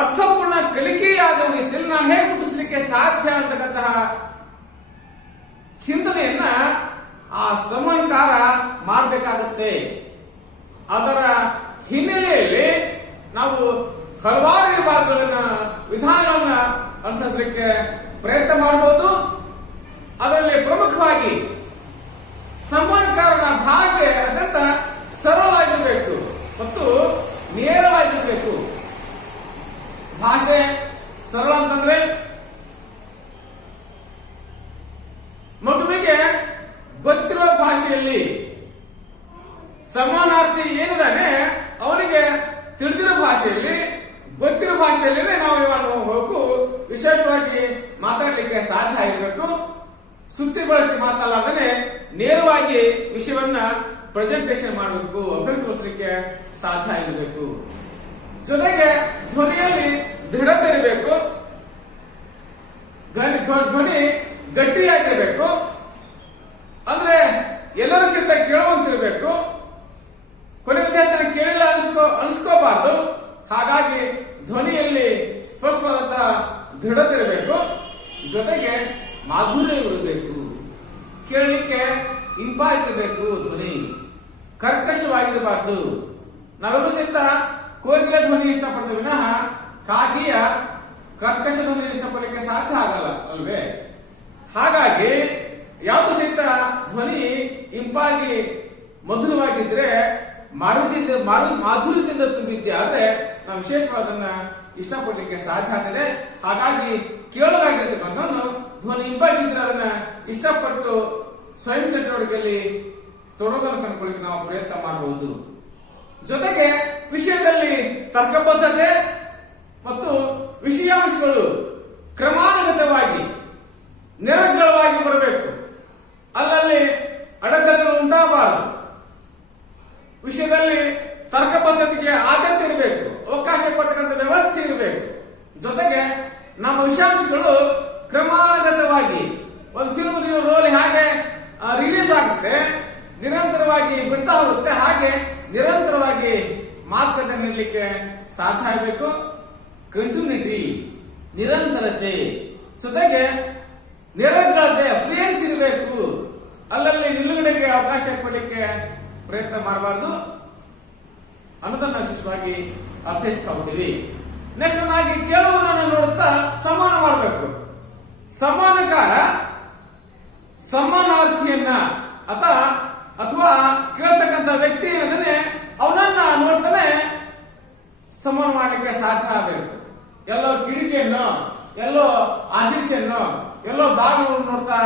ಅರ್ಥಪೂರ್ಣ ಕಲಿಕೆಯಾಗುವ ರೀತಿಯಲ್ಲಿ ನಾನು ಹೇಗೆ ಮುಟ್ಟಿಸಲಿಕ್ಕೆ ಸಾಧ್ಯ ಅಂತಕ್ಕಂತಹ ಚಿಂತನೆಯನ್ನ ಆ ಸಂವಹನಕಾರ ಮಾಡಬೇಕಾಗುತ್ತೆ. ಅದರ ಹಿನ್ನೆಲೆಯಲ್ಲಿ ನಾವು ಹಲವಾರು ವಿಧಾನಗಳನ್ನ ಅನುಸರಿಸಲಿಕ್ಕೆ ಪ್ರಯತ್ನ ಮಾಡಬಹುದು. ಅದರಲ್ಲಿ ಪ್ರಮುಖವಾಗಿ ಸಂವಹನಕಾರನ ಭಾಷೆ ಅತ್ಯಂತ ಸರಳವಾಗಿರಬೇಕು ಮತ್ತು ನೇರವಾಗಿರಬೇಕು. ಭಾಷೆ ಸರಳ ಅಂತಂದ್ರೆ ಮಗುವಿಗೆ ಗೊತ್ತಿರುವ ಭಾಷೆಯಲ್ಲಿ, ಸಂವಹನಾರ್ಥಿ ಏನಿದ್ದಾನೆ ಅವನಿಗೆ ತಿಳಿದಿರೋ ಭಾಷೆಯಲ್ಲಿ, ಗೊತ್ತಿರೋ ಭಾಷೆಯಲ್ಲಿ ನಾವು ಹೋಗಬೇಕು. ವಿಶೇಷವಾಗಿ ಮಾತಾಡಲಿಕ್ಕೆ ಸಾಧ್ಯ ಆಗಿರಬೇಕು. ಸುತ್ತಿ ಬಳಸಿ ಮಾತಾಡಲಾರ್ದೇ ನೇರವಾಗಿ ವಿಷಯವನ್ನ ಪ್ರೆಸೆಂಟೇಷನ್ ಮಾಡಬೇಕು, ಅಭಿವ್ಯಕ್ತಿಪಡಿಸಲಿಕ್ಕೆ ಸಾಧ್ಯ ಆಗಿರಬೇಕು. ಜೊತೆಗೆ ಧ್ವನಿಯಲ್ಲಿ ದೃಢತೆ ಇರಬೇಕು, ಧ್ವನಿ ಗಟ್ಟಿಯಾಗಿರಬೇಕು. ಅಂದ್ರೆ ಎಲ್ಲರೂ ಸಹಿತ ಕೇಳುವಂತಿರಬೇಕು. ಕೊನೆ ವಿದ್ಯಾರ್ಥಿ ಕೇಳಿಲ್ಲ ಅನಿಸ್ಕೋಬಾರ್ದು. ಹಾಗಾಗಿ ಧ್ವನಿಯಲ್ಲಿ ಸ್ಪಷ್ಟವಾದಂತಹ ದೃಢತೆ ಇರಬೇಕು. ಜೊತೆಗೆ ಮಾಧುರ್ಯ ಇರಬೇಕು. ಕೇಳಲಿಕ್ಕೆ ಇಂಪಾಗಿರಬೇಕು. ಧ್ವನಿ ಕರ್ಕಶವಾಗಿರಬಾರ್ದು. ನಾವೆಲ್ಲರೂ ಸಹಿತ ಕೋಗಿಲ ಧ್ವನಿ ಇಷ್ಟಪಡ್ತೇವೆ ವಿನಃ ಕಾಗಿಯ ಕರ್ಕಶ ಧ್ವನಿ ಇಷ್ಟಪಡಲಿಕ್ಕೆ ಸಾಧ್ಯ ಆಗಲ್ಲ ಅಲ್ವೇ? ಹಾಗಾಗಿ ಯಾವುದು ಸಹಿತ ಧ್ವನಿ ಇಂಪಾಗಿ ಮಧುರವಾಗಿದ್ರೆ, ಮಾಧುರ್ಯದಿಂದ ತುಂಬಿದ್ದೆ ಆದ್ರೆ ನಾವು ವಿಶೇಷವಾದನ್ನ ಇಷ್ಟಪಡಲಿಕ್ಕೆ ಸಾಧ್ಯ ಆಗ್ತದೆ. ಹಾಗಾಗಿ ಕೇಳಲಾಗಿರ್ತಕ್ಕಂಥವನು ಧ್ವನಿ ಇಂಪಾಗಿದ್ರೆ ಅದನ್ನ ಇಷ್ಟಪಟ್ಟು ಸ್ವಯಂ ಚಟುವಟಿಕೆಯಲ್ಲಿ ತೊಡೋದನ್ನು ಕಂಡುಕೊಳ್ಳಿಕ್ಕೆ ನಾವು ಪ್ರಯತ್ನ ಮಾಡಬಹುದು. ಜೊತೆಗೆ ವಿಷಯದಲ್ಲಿ ತರ್ಕಬದ್ಧತೆ ಮತ್ತು ವಿಷಯಾಂಶಗಳು ಕ್ರಮಾನುಗತವಾಗಿ ನಿರರ್ಗಳವಾಗಿ ಬರಬೇಕು. ಅಲ್ಲಲ್ಲಿ ಅಡೆತಡೆಗಳು ಉಂಟಾಗಬಾರದು. ವಿಷಯದಲ್ಲಿ ತರ್ಕಬದ್ಧತೆಗೆ ಆದ್ಯತೆ ಇರಬೇಕು, ಅವಕಾಶ ಕೊಟ್ಟಂತ ವ್ಯವಸ್ಥೆ ಇರಬೇಕು. ಜೊತೆಗೆ ನಮ್ಮ ವಿಷಯಾಂಶಗಳು ಕ್ರಮಾನುಗತವಾಗಿ ಒಂದು ಫಿಲ್ಮ್ ರೋಲ್ ಹಾಗೆ ರಿಲೀಸ್ ಆಗುತ್ತೆ, ನಿರಂತರವಾಗಿ ಬಿಡ್ತಾ ಹೋಗುತ್ತೆ, ಹಾಗೆ ನಿರಂತರವಾಗಿ ಮಾತುಕತೆ ನೀಡಲಿಕ್ಕೆ ಸಾಧ್ಯ ಆಗಬೇಕು. ಕಂಟಿನ್ಯೂಟಿ, ನಿರಂತರತೆ, ಜೊತೆಗೆ ನಿರರ್ಗಳತೆ, ಫ್ಲೂಯೆನ್ಸಿ ಇರಬೇಕು. ಅಲ್ಲಲ್ಲಿ ನಿಲುಗಡೆಗೆ ಅವಕಾಶ ಕೊಡಲಿಕ್ಕೆ ಪ್ರಯತ್ನ ಮಾಡಬಾರ್ದು ಅನ್ನೋದನ್ನ ವಿಶೇಷವಾಗಿ ಅರ್ಥೈಸ್ತಾ ಹೋಗ್ತೀವಿ. ನೆಕ್ಸ್ಟ್ ಆಗಿ ಕೇಳುವುದನ್ನು ನೋಡುತ್ತಾ ಸಂವಹನ ಮಾಡಬೇಕು. ಸಂವಹನಕಾರ ಸಂವಹನಾರ್ಥಿಯನ್ನ ಅಥವಾ ಕೇಳ್ತಕ್ಕಂಥ ವ್ಯಕ್ತಿ ಏನಂದ್ರೆ ಅವನನ್ನ ನೋಡ್ತಾನೆ ಸಂವಹನ ಮಾಡಲಿಕ್ಕೆ ಸಾಧ್ಯ ಆಗಬೇಕು. ಎಲ್ಲೋ ಕಿಡಿಕೆಯನ್ನು, ಎಲ್ಲೋ ಆಶೀಸ್ಸನ್ನು, ಎಲ್ಲೋ ಭಾಗವನ್ನು ನೋಡ್ತಾ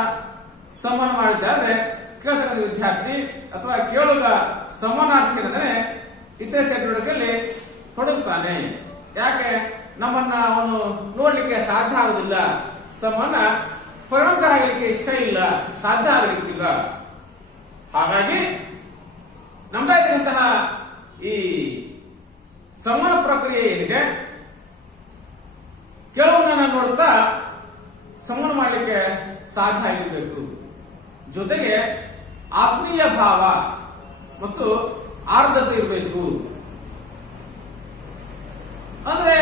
ಸಂವಹನ ಮಾಡಿದ್ದಾದ್ರೆ ಕೇಳ್ತಕ್ಕಂಥ ವಿದ್ಯಾರ್ಥಿ ಅಥವಾ ಕೇಳುಗ ಸಂವಹನಾರ್ಥಿ ಏನಂದ್ರೆ ಇತರ ಚಟುವಟಿಕೆಯಲ್ಲಿ ತೊಡಗುತ್ತಾನೆ. ಯಾಕೆ? ನಮ್ಮನ್ನ ಅವನು ನೋಡ್ಲಿಕ್ಕೆ ಸಾಧ್ಯ ಆಗುದಿಲ್ಲ, ಸಂವಹನ ಪರಿಣಾಮಕಾರ ಆಗಲಿಕ್ಕೆ ಇಷ್ಟ ಇಲ್ಲ, ಸಾಧ್ಯ ಆಗಲಿಕ್ಕಿಲ್ಲ. ಹಾಗಾಗಿ ನಮ್ದಾಗಿರುವಂತಹ ಈ ಸಂವಹನ ಪ್ರಕ್ರಿಯೆ ಏನಿದೆ, ಕೆಲವನ್ನ ನೋಡುತ್ತಾ ಸಂವಹನ ಮಾಡಲಿಕ್ಕೆ ಸಾಧ್ಯ ಆಗಿರಬೇಕು. ಜೊತೆಗೆ ಆತ್ಮೀಯ ಭಾವ ಮತ್ತು ಆರ್ದ್ರತೆ ಇರಬೇಕು. ಅಂದ್ರೆ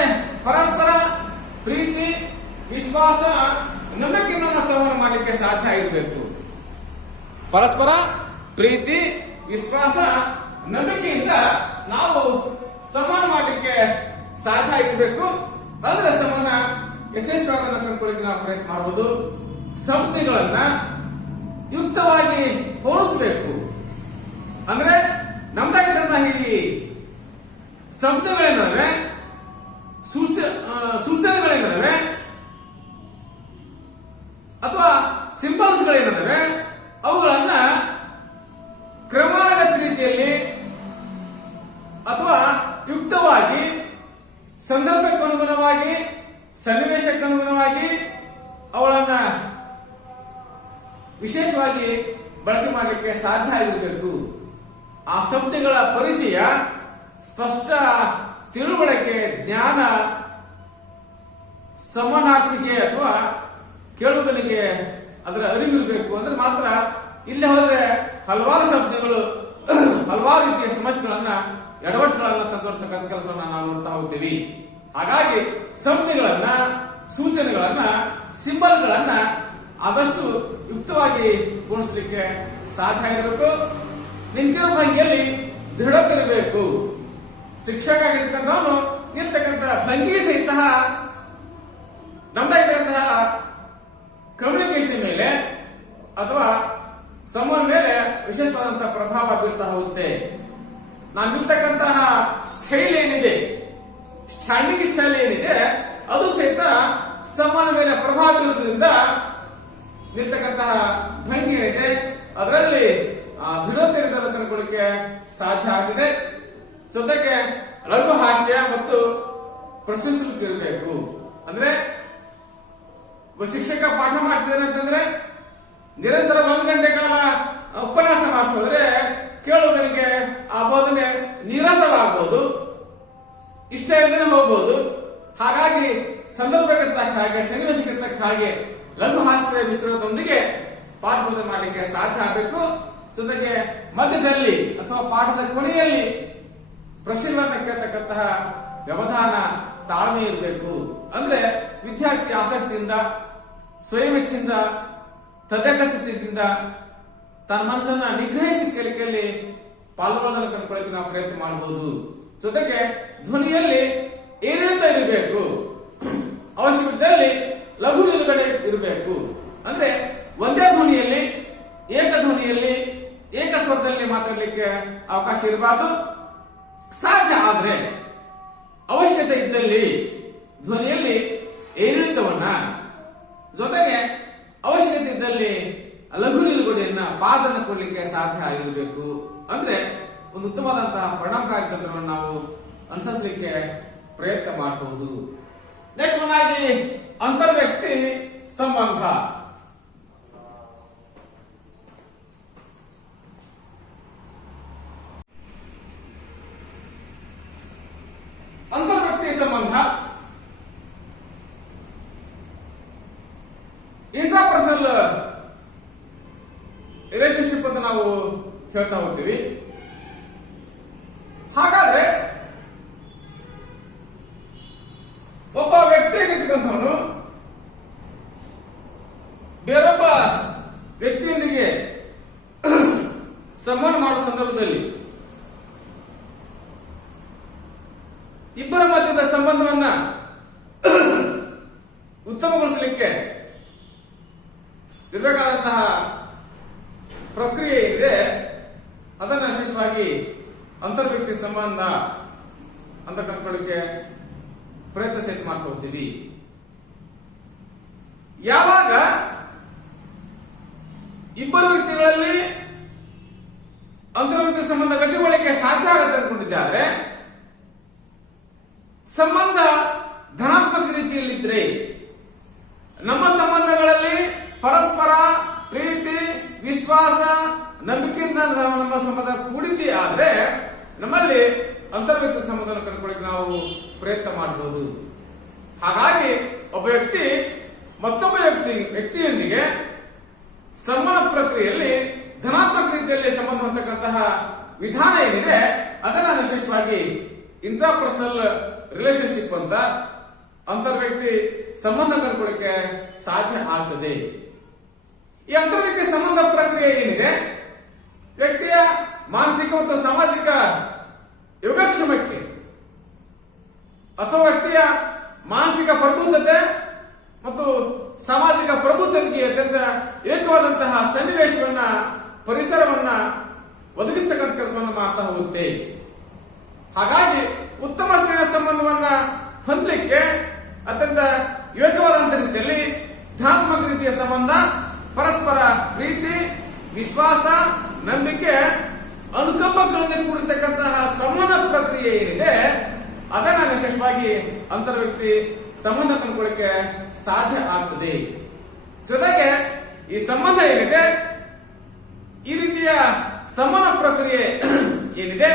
ಪರಸ್ಪರ ಪ್ರೀತಿ, ವಿಶ್ವಾಸ, ನಂಬಿಕೆಯಿಂದ ಸಂವಹನ ಮಾಡಲಿಕ್ಕೆ ಸಾಧ್ಯ ಆಗಿರಬೇಕು. ಪರಸ್ಪರ ಪ್ರೀತಿ, ವಿಶ್ವಾಸ, ನಂಬಿಕೆಯಿಂದ ನಾವು ಸಂವಹನ ಮಾಡಲಿಕ್ಕೆ ಸಾಧ್ಯ ಆಗಿರಬೇಕು. ಅಂದ್ರೆ ಸಂವಹನ ಯಶಸ್ವಿಯಾದ ಕಂಡುಕೊಳ್ಳಿಕ್ಕೆ ನಾವು ಪ್ರಯತ್ನ ಮಾಡಬಹುದು. ಸಂಜ್ಞೆಗಳನ್ನ ಯುಕ್ತವಾಗಿ ತೋರಿಸಬೇಕು. ಅಂದ್ರೆ ನಮ್ದಾಗಿದ್ದಂತಹ ಈ ಸಂಜ್ಞೆಗಳೇನವೆ, ಸೂಚನೆಗಳೇನವೆ ಅಥವಾ ಸಿಂಬಲ್ಸ್ಗಳೇನವೆ ಅವುಗಳನ್ನ ಕ್ರಮಾನುಗತ ರೀತಿಯಲ್ಲಿ ಅಥವಾ ಯುಕ್ತವಾಗಿ ಸಂದರ್ಭಕ್ಕನುಗುಣವಾಗಿ ಸನ್ನಿವೇಶಕ್ಕನುಗುಣವಾಗಿ ಅವುಗಳನ್ನ ವಿಶೇಷವಾಗಿ ಬಳಕೆ ಮಾಡಲಿಕ್ಕೆ ಸಾಧ್ಯ ಆಗಿರಬೇಕು. ಆ ಶಬ್ದಗಳ ಪರಿಚಯ, ಸ್ಪಷ್ಟ ತಿಳುವಳಿಕೆ, ಜ್ಞಾನ ಸಮನಾರ್ಥಿಗೆ ಅಥವಾ ಕೇಳುಗನಿಗೆ ಅದರ ಅರಿವಿರಬೇಕು. ಅಂದ್ರೆ ಮಾತ್ರ ಇಲ್ಲೇ ಹೋದ್ರೆ ಹಲವಾರು ಶಬ್ದಗಳು ಹಲವಾರು ರೀತಿಯ ಸಮಸ್ಯೆಗಳನ್ನ ಎಡವಟ್ಟುಗಳನ್ನ ತಂದೊಡ್ತಕ್ಕಂಥ ಕೆಲಸವನ್ನ ನಾವು ನೋಡ್ತಾ ಹೋಗ್ತೀವಿ. ಹಾಗಾಗಿ ಶಬ್ದಗಳನ್ನ, ಸೂಚನೆಗಳನ್ನ, ಸಿಂಬಲ್ಗಳನ್ನ ಆದಷ್ಟು ಯುಕ್ತವಾಗಿ ಪೂರೈಸಲಿಕ್ಕೆ ಸಾಧ್ಯ ಇರಬೇಕು. ನಿಂತಿರೋ ಭಂಗಿಯಲ್ಲಿ ದೃಢತೆ ಇರಬೇಕು. ಶಿಕ್ಷಕ ಆಗಿರ್ತಕ್ಕಂಥವನು ನಿಲ್ತಕ್ಕಂಥ ಭಂಗಿ ಸಹಿತ ನಮ್ದಾಗಿರ್ತಕ್ಕಂತಹ ಕಮ್ಯುನಿಕೇಶನ್ ಮೇಲೆ ಅಥವಾ ಸಂವಹನ ಮೇಲೆ ವಿಶೇಷವಾದಂತಹ ಪ್ರಭಾವ ಬೀರ್ತಾ ಹೋಗುತ್ತೆ. ನಾನು ನಿಲ್ತಕ್ಕಂತಹ ಸ್ಟೈಲ್ ಏನಿದೆ, ಸ್ಟ್ಯಾಂಡಿಂಗ್ ಸ್ಟೈಲ್ ಏನಿದೆ, ಅದು ಸಹಿತ ಸಂವಹನ ಮೇಲೆ ಪ್ರಭಾವ ಬೀರುವುದರಿಂದ ನಿಲ್ತಕ್ಕಂತಹ ಭಂಗಿ ಏನಿದೆ ಅದರಲ್ಲಿ ದೃಢತೆ ಕಂಡುಕೊಳ್ಳಿಕ್ಕೆ ಸಾಧ್ಯ ಆಗಿದೆ. ಜೊತೆಗೆ ಲಘು ಹಾಸ್ಯ ಮತ್ತು ಪ್ರಶಂಸಲಿಕ್ಕೆ ಇರಬೇಕು. ಅಂದ್ರೆ ಒಬ್ಬ ಶಿಕ್ಷಕ ಪಾಠ ಮಾಡ್ತಿದ್ದಾನೆ ಅಂತಂದ್ರೆ ನಿರಂತರ 1 ಗಂಟೆ ಕಾಲ ಉಪನ್ಯಾಸ ಮಾಡ್ತಾ ಹೋದ್ರೆ ಕೇಳುಗನಿಗೆ ಆ ಬೋಧನೆ ನೀರಸವಾಗಬಹುದು, ಇಷ್ಟ ಇಲ್ಲದೆ ಹೋಗ್ಬೋದು. ಹಾಗಾಗಿ ಸಂದರ್ಭಕ್ಕೆ ತಕ್ಕ ಹಾಗೆ, ಸನ್ನಿವೇಶಕ್ಕೆ ತಕ್ಕ ಹಾಗೆ ಲಘು ಹಾಸ್ಯ ಮಿಶ್ರಣದೊಂದಿಗೆ ಪಾಠ ಬೋಧನೆ ಮಾಡಲಿಕ್ಕೆ ಸಾಧ್ಯ ಆಗಬೇಕು. ಜೊತೆಗೆ ಮಧ್ಯದಲ್ಲಿ ಅಥವಾ ಪಾಠದ ಕೊನೆಯಲ್ಲಿ ಪ್ರಶ್ನೆಗಳನ್ನ ಕೇಳ್ತಕ್ಕಂತಹ ವ್ಯವಧಾನ, ತಾಳ್ಮೆ ಇರಬೇಕು. ಅಂದ್ರೆ ವಿದ್ಯಾರ್ಥಿ ಆಸಕ್ತಿಯಿಂದ, ಸ್ವಯಂ ಇಚ್ಛೆಯಿಂದ, ತದೇಕಚಿತ್ತದಿಂದ ತನ್ನ ಮನಸ್ಸನ್ನ ನಿಗ್ರಹಿಸಿ ಕಲಿಕೆಯಲ್ಲಿ ಪಾಲ್ಗೊಳ್ಳೋದನ್ನು ಕಂಡುಕೊಳ್ಳಿಕ್ಕೆ ನಾವು ಪ್ರಯತ್ನ ಮಾಡಬಹುದು. ಜೊತೆಗೆ ಧ್ವನಿಯಲ್ಲಿ ಏರಿಳಿತ ಇರಬೇಕು. ಅವಶ್ಯಕತೆಯಲ್ಲಿ ಲಘು ನಿಲುಗಡೆ ಇರಬೇಕು. ಅಂದ್ರೆ ಒಂದೇ ಧ್ವನಿಯಲ್ಲಿ, ಏಕ ಧ್ವನಿಯಲ್ಲಿ, ಏಕ ಸ್ವರದಲ್ಲಿ ಮಾತಾಡಲಿಕ್ಕೆ ಅವಕಾಶ ಇರಬಾರದು. ಸಾಧ್ಯ ಆದ್ರೆ ಅವಶ್ಯಕತೆ ಇದ್ದಲ್ಲಿ ಧ್ವನಿಯಲ್ಲಿ ಏರಿಳಿತವನ್ನ, ಜೊತೆಗೆ ಅವಶ್ಯಕತೆ ಇದ್ದಲ್ಲಿ ಲಘು ನಿಲುಗಡೆಯನ್ನ, ಪಾಸನ್ನ ಕೊಡ್ಲಿಕ್ಕೆ ಸಾಧ್ಯ ಆಗಿರಬೇಕು. ಅಂದ್ರೆ ಒಂದು ಉತ್ತಮವಾದಂತಹ ಪರಿಣಾಮಕಾರಿ ತಂತ್ರವನ್ನು ನಾವು ಅನುಸರಿಸಲಿಕ್ಕೆ ಪ್ರಯತ್ನ ಮಾಡಬಹುದು. ನೆಕ್ಸ್ಟ್ ಆಗಿ ಅಂತರ್ವ್ಯಕ್ತಿ ಸಂಬಂಧ. ಅಂತರ್ವ್ಯಕ್ತಿ ಸಂಬಂಧ ಇಂಟ್ರಾಪರ್ಸನಲ್ ರಿಲೇಶನ್ಶಿಪ್ ಅಂತ ನಾವು ಹೇಳ್ತಾ ಹೋಗ್ತೀವಿ. ಹಾಗಾದ್ರೆ ಒಬ್ಬ ವ್ಯಕ್ತಿ ಆಗಿರ್ತಕ್ಕಂಥವನು ಬೇರೊಬ್ಬ ವ್ಯಕ್ತಿಯೊಂದಿಗೆ ಸಂವಹನ ಮಾಡುವ ಸಂದರ್ಭದಲ್ಲಿ ಇಬ್ಬರ ಮಧ್ಯದ ಸಂಬಂಧವನ್ನ ಉತ್ತಮಗೊಳಿಸಲಿಕ್ಕೆ ಇರಬೇಕಾದಂತಹ ಪ್ರಕ್ರಿಯೆ ಇದೆ. ಅದನ್ನು ವಿಶೇಷವಾಗಿ ಅಂತರ್ವ್ಯಕ್ತಿ ಸಂಬಂಧ ಅಂತ ಕಂಡುಕೊಳ್ಳಿಕ್ಕೆ ಪ್ರಯತ್ನ ಸಹಿತ ಮಾಡ್ತಾ ಹೋಗ್ತೀವಿ. ಯಾವಾಗ ಇಬ್ಬರು ವ್ಯಕ್ತಿಗಳಲ್ಲಿ ಅಂತರ್ವ್ಯಕ್ತಿ ಸಂಬಂಧ ಗಟ್ಟಿಗೊಳ್ಳಲಿಕ್ಕೆ ಸಾಧ್ಯ ಆಗುತ್ತೆ ಅನ್ಕೊಂಡಿದ್ದಾರೆ, ಸಂಬಂಧ ಧನಾತ್ಮಕ ರೀತಿಯಲ್ಲಿದ್ರೆ, ನಮ್ಮ ಸಂಬಂಧಗಳಲ್ಲಿ ಪರಸ್ಪರ ಪ್ರೀತಿ, ವಿಶ್ವಾಸ, ನಂಬಿಕೆಯಿಂದ ನಮ್ಮ ಸಂಬಂಧ ಕೂಡಿದ್ದೇ ಆದ್ರೆ ನಮ್ಮಲ್ಲಿ ಅಂತರ್ವ್ಯಕ್ತಿ ಸಂಬಂಧವನ್ನು ಕಂಡುಕೊಳ್ಳಿಕ್ಕೆ ನಾವು ಪ್ರಯತ್ನ ಮಾಡಬಹುದು. ಹಾಗಾಗಿ ಒಬ್ಬ ವ್ಯಕ್ತಿ ಮತ್ತೊಬ್ಬ ವ್ಯಕ್ತಿಯೊಂದಿಗೆ ಸಂವಹನ ಪ್ರಕ್ರಿಯೆಯಲ್ಲಿ ಧನಾತ್ಮಕ ರೀತಿಯಲ್ಲಿ ಸಂಬಂಧ ಹೊಂದತಕ್ಕಂತಹ ವಿಧಾನ ಏನಿದೆ ಅದನ್ನ ವಿಶೇಷವಾಗಿ ಇಂಟ್ರಾಪರ್ಸನಲ್ ರಿಲೇಶನ್ಶಿಪ್ ಅಂತ, ಅಂತರ್ವ್ಯಕ್ತಿ ಸಂಬಂಧ ಕಂಡುಕೊಳ್ಳಿಕ್ಕೆ ಸಾಧ್ಯ ಆಗ್ತದೆ. ಈ ಅಂತರ್ವ್ಯಕ್ತಿ ಸಂಬಂಧ ಪ್ರಕ್ರಿಯೆ ಏನಿದೆ ವ್ಯಕ್ತಿಯ ಮಾನಸಿಕ ಮತ್ತು ಸಾಮಾಜಿಕ ಯೋಗಕ್ಷೇಮಕ್ಕೆ ಅಥವಾ ವ್ಯಕ್ತಿಯ ಮಾನಸಿಕ ಪ್ರಬುದ್ಧತೆ ಮತ್ತು ಸಾಮಾಜಿಕ ಪ್ರಬುದ್ಧತೆಗೆ ಅತ್ಯಂತ ಪರಿಸರವನ್ನ ಒದಗಿಸ್ತಕ್ಕಂಥ ಕೆಲಸವನ್ನು ಮಾಡ್ತಾ ಹೋಗುತ್ತೆ. ಹಾಗಾಗಿ ಉತ್ತಮ ಸ್ನೇಹ ಸಂಬಂಧವನ್ನ ಹೊಂದಲಿಕ್ಕೆ ಅತ್ಯಂತ ಯೋಗ್ಯವಾದಂತ ರೀತಿಯಲ್ಲಿ ಧನಾತ್ಮಕ ರೀತಿಯ ಸಂಬಂಧ, ಪರಸ್ಪರ ಪ್ರೀತಿ, ವಿಶ್ವಾಸ, ನಂಬಿಕೆ, ಅನುಕಂಪಗಳಿಂದ ಕೂಡಿರ್ತಕ್ಕಂತಹ ಸಂವಹನ ಪ್ರಕ್ರಿಯೆ ಏನಿದೆ ಅದನ್ನ ವಿಶೇಷವಾಗಿ ಅಂತರ್ವ್ಯಕ್ತಿ ಸಂಬಂಧ ಕಂಡುಕೊಳ್ಳಿಕ್ಕೆ ಸಾಧ್ಯ ಆಗ್ತದೆ. ಜೊತೆಗೆ ಈ ಸಂಬಂಧ ಏನಿದೆ, ಈ ರೀತಿಯ ಸಂವಹನ ಪ್ರಕ್ರಿಯೆ ಏನಿದೆ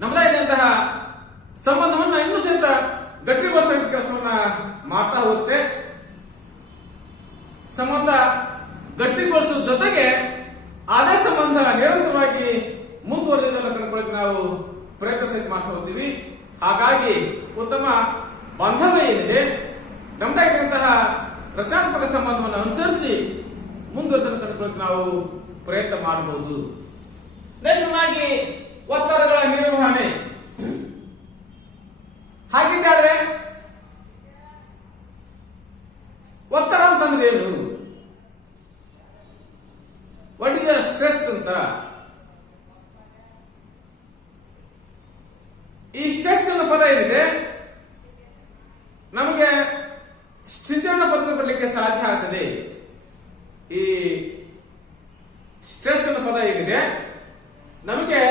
ನಮ್ಮದಾದಂತಹ ಸಂಬಂಧವನ್ನ ಇನ್ನೂ ಸಹಿತ ಗಟ್ಟಿಗೊಳಿಸುವ ಕೆಲಸವನ್ನ ಮಾಡ್ತಾ ಹೋಗುತ್ತೆ. ಸಂಬಂಧ ಗಟ್ಟಿಗೊಳಿಸುವ ಜೊತೆಗೆ ಅದೇ ಸಂಬಂಧ ನಿರಂತರವಾಗಿ ಮುಂದುವರೆದನ್ನು ಕಂಡುಕೊಳ್ಳಕ್ಕೆ ನಾವು ಪ್ರಯತ್ನ ಸಹಿತ ಮಾಡ್ತಾ ಹೋಗ್ತೀವಿ. ಹಾಗಾಗಿ ಉತ್ತಮ ಬಾಂಧವ್ಯ ಏನಿದೆ ನಮ್ದಾಗಿರುವಂತಹ ರಚನಾತ್ಮಕ ಸಂಬಂಧವನ್ನು ಅನುಸರಿಸಿ ಮುಂದುವರೆದನ್ನು ಕಂಡುಕೊಳ್ಳಕ್ಕೆ ನಾವು ಪ್ರಯತ್ನ ಮಾಡಬಹುದು. ನೇಷನಾಗಿ ಒತ್ತಡಗಳ ನಿರ್ವಹಣೆ. ಹಾಗಿದ್ದಾದ್ರೆ ಒತ್ತಡ ಅಂತಂದ್ರೆ ಏನು? ವಾಟ್ ಇಸ್ ಸ್ಟ್ರೆಸ್ ಅಂತ. ಈ ಸ್ಟ್ರೆಸ್ ಅನ್ನೋ ಪದ ಏನಿದೆ ನಮಗೆ ಸ್ಥಿತಿಯನ್ನು ಬದಲಿಸಲಿಕ್ಕೆ ಸಾಧ್ಯ ಆಗ್ತದೆ. ಈ ಸ್ಟ್ರೆಸ್ ಅನ್ನೋ ಪದ ಏನಿದೆ ನಮಗೆ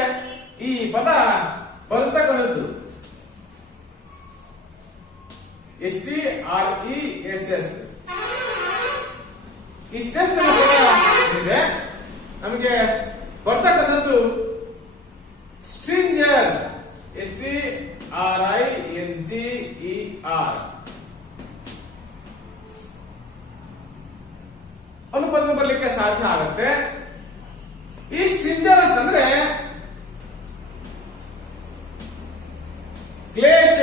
ಈ ಪದ ಬರತಕ್ಕಂಥದ್ದು STRESS. ಈ ಸ್ಟ್ರೆಸ್ ಅನ್ನೋ ಪದ ಏನಿದೆ ನಮಗೆ ಬರ್ತಕ್ಕಂಥದ್ದು ಸ್ಟ್ರಿಂಜರ್, STRINGER ಅನುಪದ ಬರಲಿಕ್ಕೆ ಸಾಧ್ಯ ಆಗುತ್ತೆ. ಈ ಸ್ಟ್ರಿಂಜರ್ ಅಂತಂದ್ರೆ ಕ್ಲೇಶ,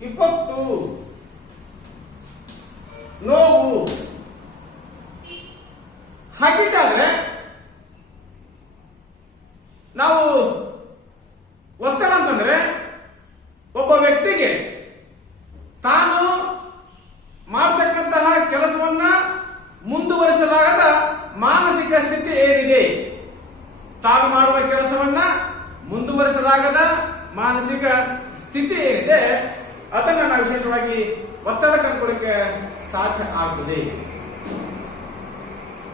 ವಿಪತ್ತು, ನೋವು. ಹಾಗಿದ್ದಾದ್ರೆ ನಾವು ಒತ್ತಡ ಅಂತಂದ್ರೆ ಒಬ್ಬ ವ್ಯಕ್ತಿಗೆ ತಾನು ಮಾಡತಕ್ಕಂತಹ ಕೆಲಸವನ್ನ ಮುಂದುವರಿಸಲಾಗದ ಮಾನಸಿಕ ಸ್ಥಿತಿ ಏನಿದೆ, ತಾನು ಮಾಡುವ ಕೆಲಸವನ್ನ ಮುಂದುವರಿಸಲಾಗದ ಮಾನಸಿಕ ಸ್ಥಿತಿ ಏನಿದೆ ಅದನ್ನ ನಾವು ವಿಶೇಷವಾಗಿ ಒತ್ತಡ ಕಂಡುಕೊಳ್ಳಕ್ಕೆ ಸಾಧ್ಯ ಆಗ್ತದೆ.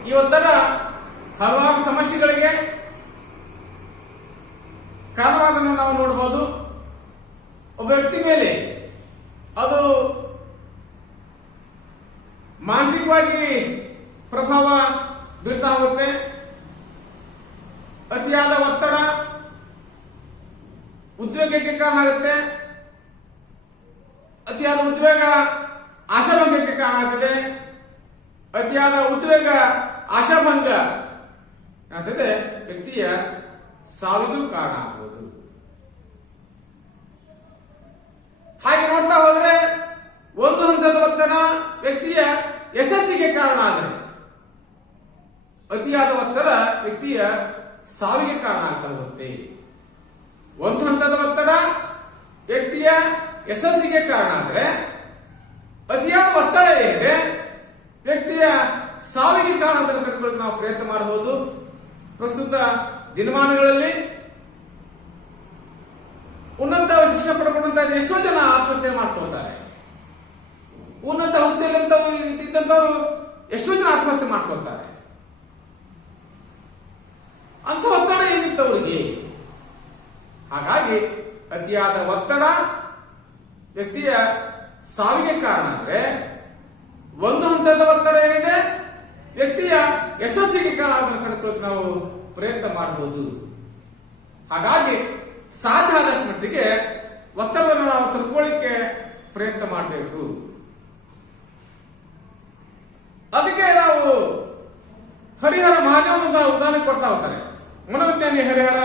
ಈ ಒತ್ತಡ ಹಲವಾರು ಸಮಸ್ಯೆಗಳಿಗೆ ಕಾರಣವಾದನ್ನು ನಾವು ನೋಡಬಹುದು. ಒಬ್ಬ ವ್ಯಕ್ತಿ ಮೇಲೆ ಅದು ಮಾನಸಿಕವಾಗಿ ಪ್ರಭಾವ ಬೀಳ್ತಾ ಹೋಗುತ್ತೆ. ಅತಿಯಾದ ಒತ್ತಡ ಉದ್ವೇಗಕ್ಕೆ ಕಾರಣ ಆಗುತ್ತೆ. ಅತಿಯಾದ ಉದ್ವೇಗ ಆಶಾಭಂಗಕ್ಕೆ ಕಾರಣ ಆಗ್ತದೆ. ಅತಿಯಾದ ಉದ್ವೇಗ ಆಶಾಭಂಗ ಆಗ್ತದೆ, ವ್ಯಕ್ತಿಯ ಸಾವಿಗೂ ಕಾರಣ ಆಗಬಹುದು. ಹಾಗೆ ನೋಡ್ತಾ ಹೋದ್ರೆ ಒಂದು ಹಂತದ ಒತ್ತಡ ವ್ಯಕ್ತಿಯ ಯಶಸ್ಸಿಗೆ ಕಾರಣ ಆದರೆ ಅತಿಯಾದ ಒತ್ತಡ ವ್ಯಕ್ತಿಯ ಸಾವಿಗೆ ಕಾರಣ ಆಗ್ತಾ ಹೋಗುತ್ತೆ. ಒಂದು ಹಂತದ ಒತ್ತಡ ವ್ಯಕ್ತಿಯ ಯಶಸ್ಸಿಗೆ ಕಾರಣ ಆದರೆ ಅತಿಯಾದ ಒತ್ತಡ ಏನಿದೆ ವ್ಯಕ್ತಿಯ ಸಾವಿಗೆ ಕಾರಣ ಅಂತ ಕಂಡುಕೊಳ್ಳಕ್ಕೆ ನಾವು ಪ್ರಯತ್ನ ಮಾಡಬಹುದು. ಪ್ರಸ್ತುತ ದಿನಮಾನಗಳಲ್ಲಿ ಉನ್ನತ ಶಿಕ್ಷಣ ಪಡ್ಕೊಂಡಂತ ಎಷ್ಟೋ ಜನ ಆತ್ಮಹತ್ಯೆ ಮಾಡ್ಕೊಳ್ತಾರೆ. ಉನ್ನತ ಹುದ್ದೆಯಲ್ಲಿ ಇದ್ದಂಥವ್ರು ಎಷ್ಟೋ ಜನ ಆತ್ಮಹತ್ಯೆ ಮಾಡ್ಕೊಳ್ತಾರೆ. ಅಂತ ಒತ್ತಡ ಏನಿತ್ತು ಅವರಿಗೆ. ಹಾಗಾಗಿ ಅತಿಯಾದ ಒತ್ತಡ ವ್ಯಕ್ತಿಯ ಸಾವಿಗೆ ಕಾರಣ ಅಂದ್ರೆ ಒಂದು ಹಂತದ ಒತ್ತಡ ಏನಿದೆ ವ್ಯಕ್ತಿಯ ಯಶಸ್ಸಿಗೆ ಕಾರಣ ಅದನ್ನು ಕಂಡುಕೊಳ್ಳಕ್ಕೆ ನಾವು ಪ್ರಯತ್ನ ಮಾಡಬಹುದು. ಹಾಗಾಗಿ ಸಾಧ್ಯ ಆದಷ್ಟು ಮಟ್ಟಿಗೆ ಒತ್ತಡವನ್ನು ನಾವು ತಿಳ್ಕೊಳ್ಳಿಕ್ಕೆ ಪ್ರಯತ್ನ ಮಾಡಬೇಕು. ಅದಕ್ಕೆ ನಾವು ಹರಿಹರ ಮಹಾದೇವನ ಉದಾಹರಣೆ ಕೊಡ್ತಾ ಹೋಗ್ತಾರೆ. ಮನೋವಿಜ್ಞಾನಿ ಹರಿಹರ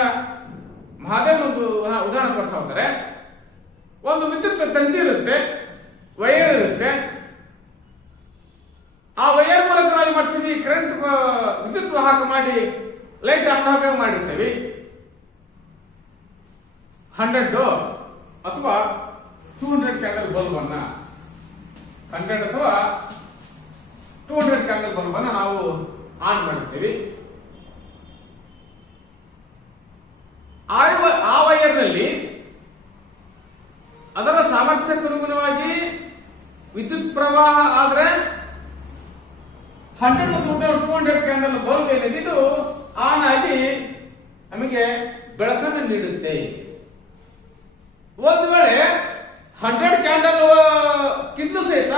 ಮಹಾದೇವನ ಒಂದು ಉದಾಹರಣೆ ಕೊಡ್ತಾ ಹೋಗ್ತಾರೆ. ಒಂದು ವಿದ್ಯುತ್ ತಂತಿ ಇರುತ್ತೆ, ವೈರ್ ಇರುತ್ತೆ. ಆ ವೈರ್ ಮೂಲಕ ನಾವು ಮಾಡ್ತೀವಿ ಕರೆಂಟ್ ವಿದ್ಯುತ್ ವಾಹಕ ಮಾಡಿ ಲೈಟ್ ಆನ್ ಮಾಡಿರ್ತೇವೆ. 100 ಅಥವಾ 200 ಕ್ಯಾಂಡಲ್ ಬಲ್ಬ್ ಅನ್ನ 100 ಅಥವಾ ಆನ್ ಮಾಡ್ತೀವಿ. ಆ ವೈರ್ನಲ್ಲಿ ಅದರ ಸಾಮರ್ಥ್ಯಕ್ಕೆ ಅನುಗುಣವಾಗಿ ವಿದ್ಯುತ್ ಪ್ರವಾಹ ಆದ್ರೆ 100 ಮತ್ತು 200 ಕ್ಯಾಂಡಲ್ ಬಲ್ಬ್ ಏನಿದೆ ಇದು ಆನ್ ಆಗಿ ನಮಗೆ ಬೆಳಕನ್ನು ನೀಡುತ್ತೆ. ಒಂದು ವೇಳೆ 100 ಕ್ಯಾಂಡಲ್ ಕಿಂತ ಸಹಿತ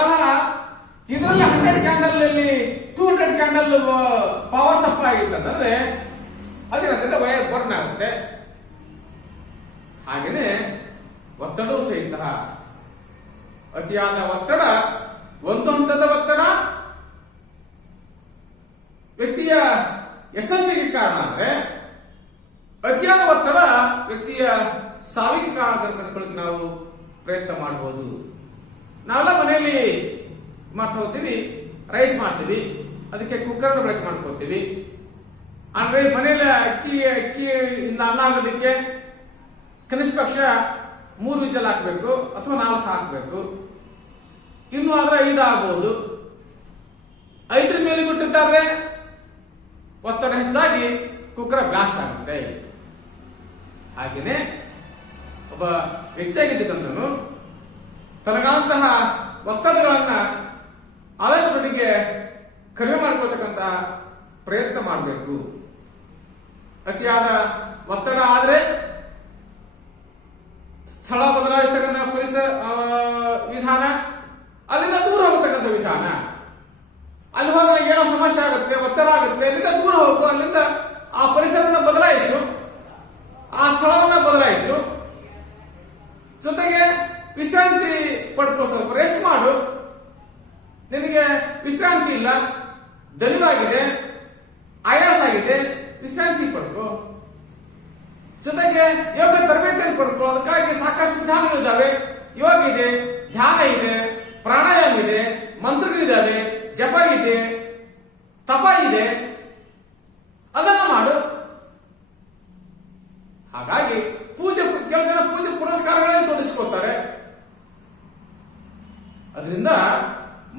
ಇದರಲ್ಲಿ 100 ಕ್ಯಾಂಡಲ್ ಅಲ್ಲಿ 200 ಕ್ಯಾಂಡಲ್ ಪವರ್ ಸಪ್ಲೈ ಆಗಿತ್ತಂದ್ರೆ ಅದೇನಾಗುತ್ತೆ, ವೈರ್ ಬರ್ನ್ ಆಗುತ್ತೆ. ಹಾಗೇನೆ ಒತ್ತಡವೂ ಸಹಿತ ಅತಿಯಾದ ಒತ್ತಡ, ಒಂದು ಹಂತದ ಒತ್ತಡ ವ್ಯಕ್ತಿಯ ಯಶಸ್ಸಿಗೆ ಕಾರಣ ಅಂದ್ರೆ ಅತಿಯಾದ ಒತ್ತಡ ವ್ಯಕ್ತಿಯ ಸಾವಿಗೆ ಕಾರಣ ಕಂಡುಕೊಳ್ಳಕ್ಕೆ ನಾವು ಪ್ರಯತ್ನ ಮಾಡಬಹುದು. ನಾವೆಲ್ಲ ಮನೆಯಲ್ಲಿ ಮಾಡ್ತಾ ಹೋಗ್ತೀವಿ, ರೈಸ್ ಮಾಡ್ತೀವಿ, ಅದಕ್ಕೆ ಕುಕ್ಕರ್ ಬಳಕೆ ಮಾಡ್ಕೊಳ್ತೀವಿ. ಅಂದ್ರೆ ಮನೆಯಲ್ಲಿ ಅಕ್ಕಿಯಿಂದ ಅನ್ನ ಆಗೋದಕ್ಕೆ ಕನಿಷ್ಠ ಪಕ್ಷ 3 ವಿಜಲ್ ಹಾಕ್ಬೇಕು ಅಥವಾ 4 ಹಾಕ್ಬೇಕು. ಇನ್ನು ಆದ್ರೆ 5 ಆಗ್ಬಹುದು. 5 ಮೇಲೆ ಬಿಟ್ಟಿದ್ದಾದ್ರೆ ಒತ್ತಡ ಹೆಚ್ಚಾಗಿ ಕುಕ್ಕರ್ ಬ್ಲಾಸ್ಟ್ ಆಗುತ್ತೆ. ಹಾಗೇನೆ ಒಬ್ಬ ವ್ಯಕ್ತಿಯಾಗಿದ್ದಕ್ಕಂತನು ತನಗಾದಂತಹ ಒತ್ತಡಗಳನ್ನ ಆದಷ್ಟು ಮಟ್ಟಿಗೆ ಕಡಿಮೆ ಮಾಡಿಕೊಳ್ತಕ್ಕಂತಹ ಪ್ರಯತ್ನ ಮಾಡಬೇಕು. ಅತಿಯಾದ ಒತ್ತಡ ಆದ್ರೆ ಸ್ಥಳ ಬದಲಾಯಿಸ್ತಕ್ಕಂಥ ಪರಿಸರ ವಿಧಾನ, ಅಲ್ಲಿಂದ ದೂರ ಹೋಗ್ತಕ್ಕಂಥ ವಿಧಾನ. ಅಲ್ಲಿ ಹೋದ್ರೆ ಏನೋ ಸಮಸ್ಯೆ ಆಗುತ್ತೆ, ಒತ್ತಡ ಆಗುತ್ತೆ, ಅಲ್ಲಿಂದ ದೂರ ಹೋಗು, ಅಲ್ಲಿಂದ ಆ ಪರಿಸರವನ್ನು ಬದಲಾಯಿಸು, ಆ ಸ್ಥಳವನ್ನ ಬದಲಾಯಿಸು. ಜೊತೆಗೆ ವಿಶ್ರಾಂತಿ ಪಡ್ಕೊ, ಸ್ವಲ್ಪ ರೆಸ್ಟ್ ಮಾಡು. ನಿನಗೆ ವಿಶ್ರಾಂತಿ ಇಲ್ಲ, ದಣಿವಾಗಿದೆ, ಆಯಾಸ ಆಗಿದೆ, ವಿಶ್ರಾಂತಿ ಪಡ್ಕೊ. ಜೊತೆಗೆ ಯೋಗ ತರಬೇತಿಯನ್ನು ಪಡ್ಕೊ. ಅದಕ್ಕಾಗಿ ಸಾಕಷ್ಟು ವಿಧಾನಗಳಿದ್ದಾವೆ. ಯೋಗ ಇದೆ, ಧ್ಯಾನ ಇದೆ, ಪ್ರಾಣಾಯಾಮ ಇದೆ, ಮಂತ್ರಗಳಿದ್ದಾವೆ, ಜಪ ಇದೆ, ತಪ ಇದೆ, ಅದನ್ನು ಮಾಡು. ಹಾಗಾಗಿ ಕೆಲವು ಜನ ಪೂಜೆ ಪುರಸ್ಕಾರಗಳನ್ನು ತೋರಿಸ್ಕೊಳ್ತಾರೆ. ಅದರಿಂದ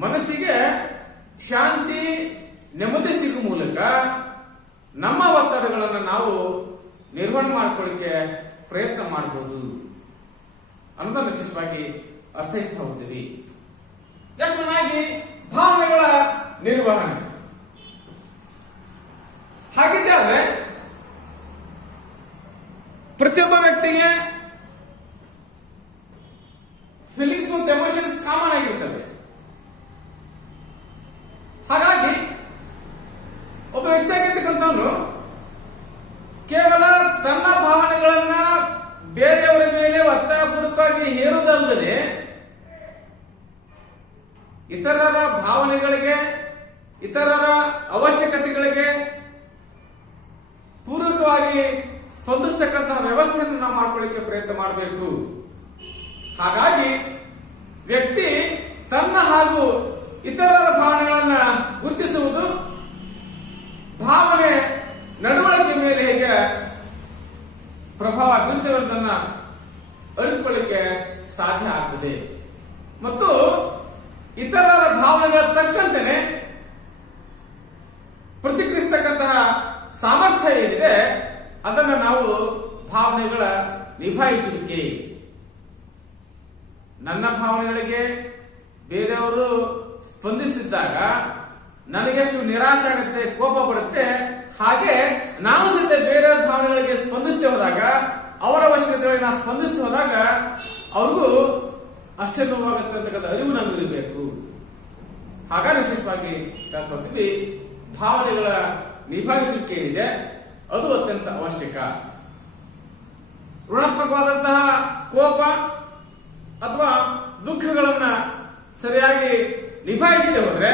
ಮನಸ್ಸಿಗೆ ಶಾಂತಿ, ನೆಮ್ಮದಿ ಸಿಗುವ ಮೂಲಕ ನಮ್ಮ ಒತ್ತಡಗಳನ್ನು ನಾವು ನಿರ್ವಹಣೆ ಮಾಡ್ಕೊಳ್ಳಿಕ್ಕೆ ಪ್ರಯತ್ನ ಮಾಡಬಹುದು ಅನ್ನೋದನ್ನು ವಿಶೇಷವಾಗಿ ಅರ್ಥೈಸ್ತಾ ಹೋಗ್ತೀವಿ. ಯಶಸ್ವಿಯಾಗಿ ಭಾವನೆಗಳ ನಿರ್ವಹಣೆ ಹಾಗಿದ್ದಾದ್ರೆ ಪ್ರತಿಯೊಬ್ಬ ವ್ಯಕ್ತಿಗೆ ಫೀಲಿಂಗ್ಸ್ ಮತ್ತು ಎಮೋಷನ್ಸ್ ಕಾಮನ್ ಆಗಿರ್ತವೆ. ಹಾಗಾಗಿ ಒಬ್ಬ ವ್ಯಕ್ತಿಯಾಗಿರ್ತಕ್ಕಂಥವನು ಕೇವಲ ತನ್ನ ಭಾವನೆಗಳನ್ನ ಬೇರೆಯವರ ಮೇಲೆ ಒತ್ತಾಯಪೂರ್ವಕವಾಗಿ ಹೇರುವುದಲ್ಲದೆ ಇತರರ ಭಾವನೆಗಳಿಗೆ, ಇತರರ ಅವಶ್ಯಕತೆಗಳಿಗೆ ಪೂರಕವಾಗಿ ಸ್ಪಂದಿಸತಕ್ಕಂತಹ ವ್ಯವಸ್ಥೆಯನ್ನು ನಾವು ಮಾಡ್ಕೊಳ್ಳಿಕ್ಕೆ ಪ್ರಯತ್ನ ಮಾಡಬೇಕು. ಹಾಗಾಗಿ ವ್ಯಕ್ತಿ ತನ್ನ ಹಾಗೂ ಇತರರ ಭಾವನೆಗಳನ್ನ ಗುರುತಿಸುವುದು, ಭಾವನೆ ನಡವಳಿಕೆ ಮೇಲೆ ಹೇಗೆ ಪ್ರಭಾವ ಬೀರುತ್ತವೆಂದನ್ನ ಅರಿತುಕೊಳ್ಳಿಕ್ಕೆ ಸಾಧ್ಯ ಆಗ್ತದೆ. ಮತ್ತು ಇತರರ ಭಾವನೆಗಳ ತಕ್ಕಂತೆನೆ ಪ್ರತಿಕ್ರಿಯಿಸತಕ್ಕಂತಹ ಸಾಮರ್ಥ್ಯ ಏನಿದೆ ಅದನ್ನು ನಾವು ಭಾವನೆಗಳ ನಿಭಾಯಿಸಲಿಕ್ಕೆ, ನನ್ನ ಭಾವನೆಗಳಿಗೆ ಬೇರೆಯವರು ಸ್ಪಂದಿಸಿದ್ದಾಗ ನನಗೆಷ್ಟು ನಿರಾಶೆ ಆಗುತ್ತೆ, ಕೋಪ ಬರುತ್ತೆ, ಹಾಗೆ ನಾವು ಸಹಿತ ಬೇರೆಯವರ ಭಾವನೆಗಳಿಗೆ ಸ್ಪಂದಿಸದೆ ಹೋದಾಗ, ಅವರ ಅವಶ್ಯಕತೆಗಳಿಗೆ ನಾವು ಸ್ಪಂದಿಸದೆ ಹೋದಾಗ ಅವ್ರಿಗೂ ಅಷ್ಟೇ ನೋವಾಗುತ್ತೆ ಅಂತಕ್ಕಂಥ ಅರಿವು ನಮಗಿರಬೇಕು. ಹಾಗಾಗಿ ವಿಶೇಷವಾಗಿ ಹೇಳ್ತೀವಿ, ಭಾವನೆಗಳ ನಿಭಾಯಿಸಲಿಕ್ಕೆ ಏನಿದೆ ಅದು ಅತ್ಯಂತ ಅವಶ್ಯಕ. ಋಣಾತ್ಮಕವಾದಂತಹ ಕೋಪ ಅಥವಾ ದುಃಖಗಳನ್ನ ಸರಿಯಾಗಿ ನಿಭಾಯಿಸದೆ ಹೋದ್ರೆ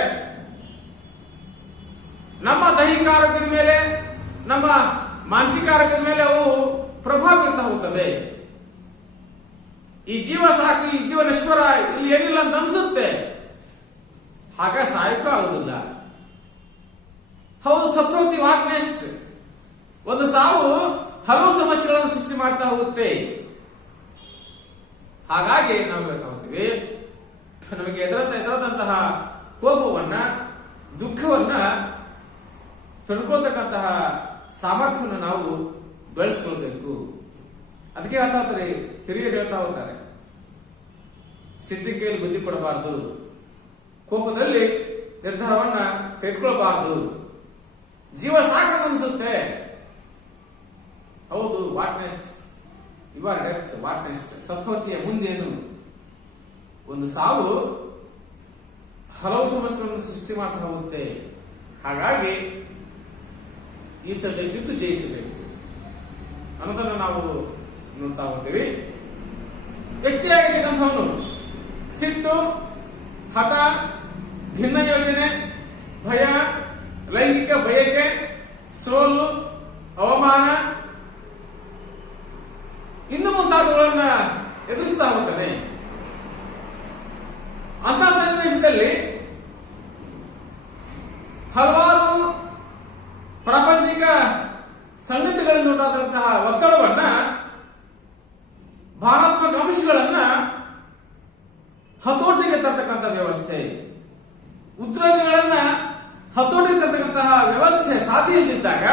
ನಮ್ಮ ದೈಹಿಕ ಆರೋಗ್ಯದ ಮೇಲೆ, ನಮ್ಮ ಮಾನಸಿಕ ಆರೋಗ್ಯದ ಮೇಲೆ ಅವು ಪ್ರಭಾವ ಬೀರ್ತಾ ಹೋಗ್ತವೆ. ಈ ಜೀವ ಸಾಕು, ಈ ಜೀವ ನಶ್ವರ, ಇಲ್ಲಿ ಏನಿಲ್ಲ ಅಂತ ಅನ್ಸುತ್ತೆ, ಹಾಗ ಸಾಯಕ್ಕೂ ಆಗುದಿಲ್ಲ. ಹೌದು, ಸತ್ತೋಗ್ತಿ ವಾಟ್ ನೆಕ್ಸ್ಟ್. ಒಂದು ಸಾವು ಹಲವು ಸಮಸ್ಯೆಗಳನ್ನು ಸೃಷ್ಟಿ ಮಾಡ್ತಾ ಹೋಗುತ್ತೆ. ಹಾಗಾಗಿ ನಾವು ಹೇಳ್ತಾ ಹೋಗ್ತೀವಿ, ನಮಗೆ ಎದುರಾದಂತಹ ಕೋಪವನ್ನ, ದುಃಖವನ್ನ ತಡ್ಕೊಳ್ತಕ್ಕಂತಹ ಸಾಮರ್ಥ್ಯವನ್ನು ನಾವು ಬೆಳೆಸ್ಕೊಳ್ಬೇಕು. ಅದಕ್ಕೆ ಹೇಳ್ತಾ ಹೋಗ್ತಾರೆ, ಹಿರಿಯರು ಹೇಳ್ತಾ ಹೋಗ್ತಾರೆ, ಸಿಟ್ಟಿಗೆಯಲ್ಲಿ ಬುದ್ಧಿ ಕೊಡಬಾರದು, ಕೋಪದಲ್ಲಿ ನಿರ್ಧಾರವನ್ನ ತೆಗೆದುಕೊಳ್ಬಾರದು, ಜೀವ ಸಾಕು ಅನಿಸುತ್ತೆ, ಹೌದು ವಾಟ್ ನೆಕ್ಸ್ಟ್, ಇವರ್ ಡೆತ್ ವಾಟ್ ನೆಕ್ಸ್ಟ್, ಸತ್ವತಿಯ ಮುಂದೇನು. ಒಂದು ಸಾವು ಹಲವು ಸಮಸ್ಯೆಗಳನ್ನು ಸೃಷ್ಟಿ ಮಾಡ್ತಾ ಹೋಗುತ್ತೆ. ಹಾಗಾಗಿ ಈಸಬೇಕು, ಜಯಿಸಬೇಕು ಅನ್ನೋದನ್ನು ನಾವು ನೋಡ್ತಾ ಹೋಗ್ತೀವಿ. ವ್ಯಕ್ತಿಯಾಗಿರ್ತಕ್ಕಂಥವನು ಸಿಟ್ಟು, ಹಠ, ಭಿನ್ನ ಯೋಚನೆ, ಭಯ, ಲೈಂಗಿಕ ಬಯಕೆ, ಸೋಲು, ಅವಮಾನ ಇನ್ನು ಮುಂತಾದವುಗಳನ್ನ ಎದುರಿಸ್ತಾ ಹೋಗ್ತಾನೆ. ಅಂತಹ ಸನ್ನಿವೇಶದಲ್ಲಿ ಹಲವಾರು ಪ್ರಾಪಂಚಿಕ ಸಂಗತಿಗಳಿಂದ ಉಂಟಾದಂತಹ ಒತ್ತಡವನ್ನ, ಭಾವನಾತ್ಮಕ ಅಂಶಗಳನ್ನ ಹತೋಟಿಗೆ ತರ್ತಕ್ಕಂಥ ವ್ಯವಸ್ಥೆ, ಉದ್ಯೋಗಗಳನ್ನ ಹತೋಟಿಗೆ ತರ್ತಕ್ಕಂತಹ ವ್ಯವಸ್ಥೆ ಸಾಧ್ಯ ಇಲ್ಲದಿದ್ದಾಗ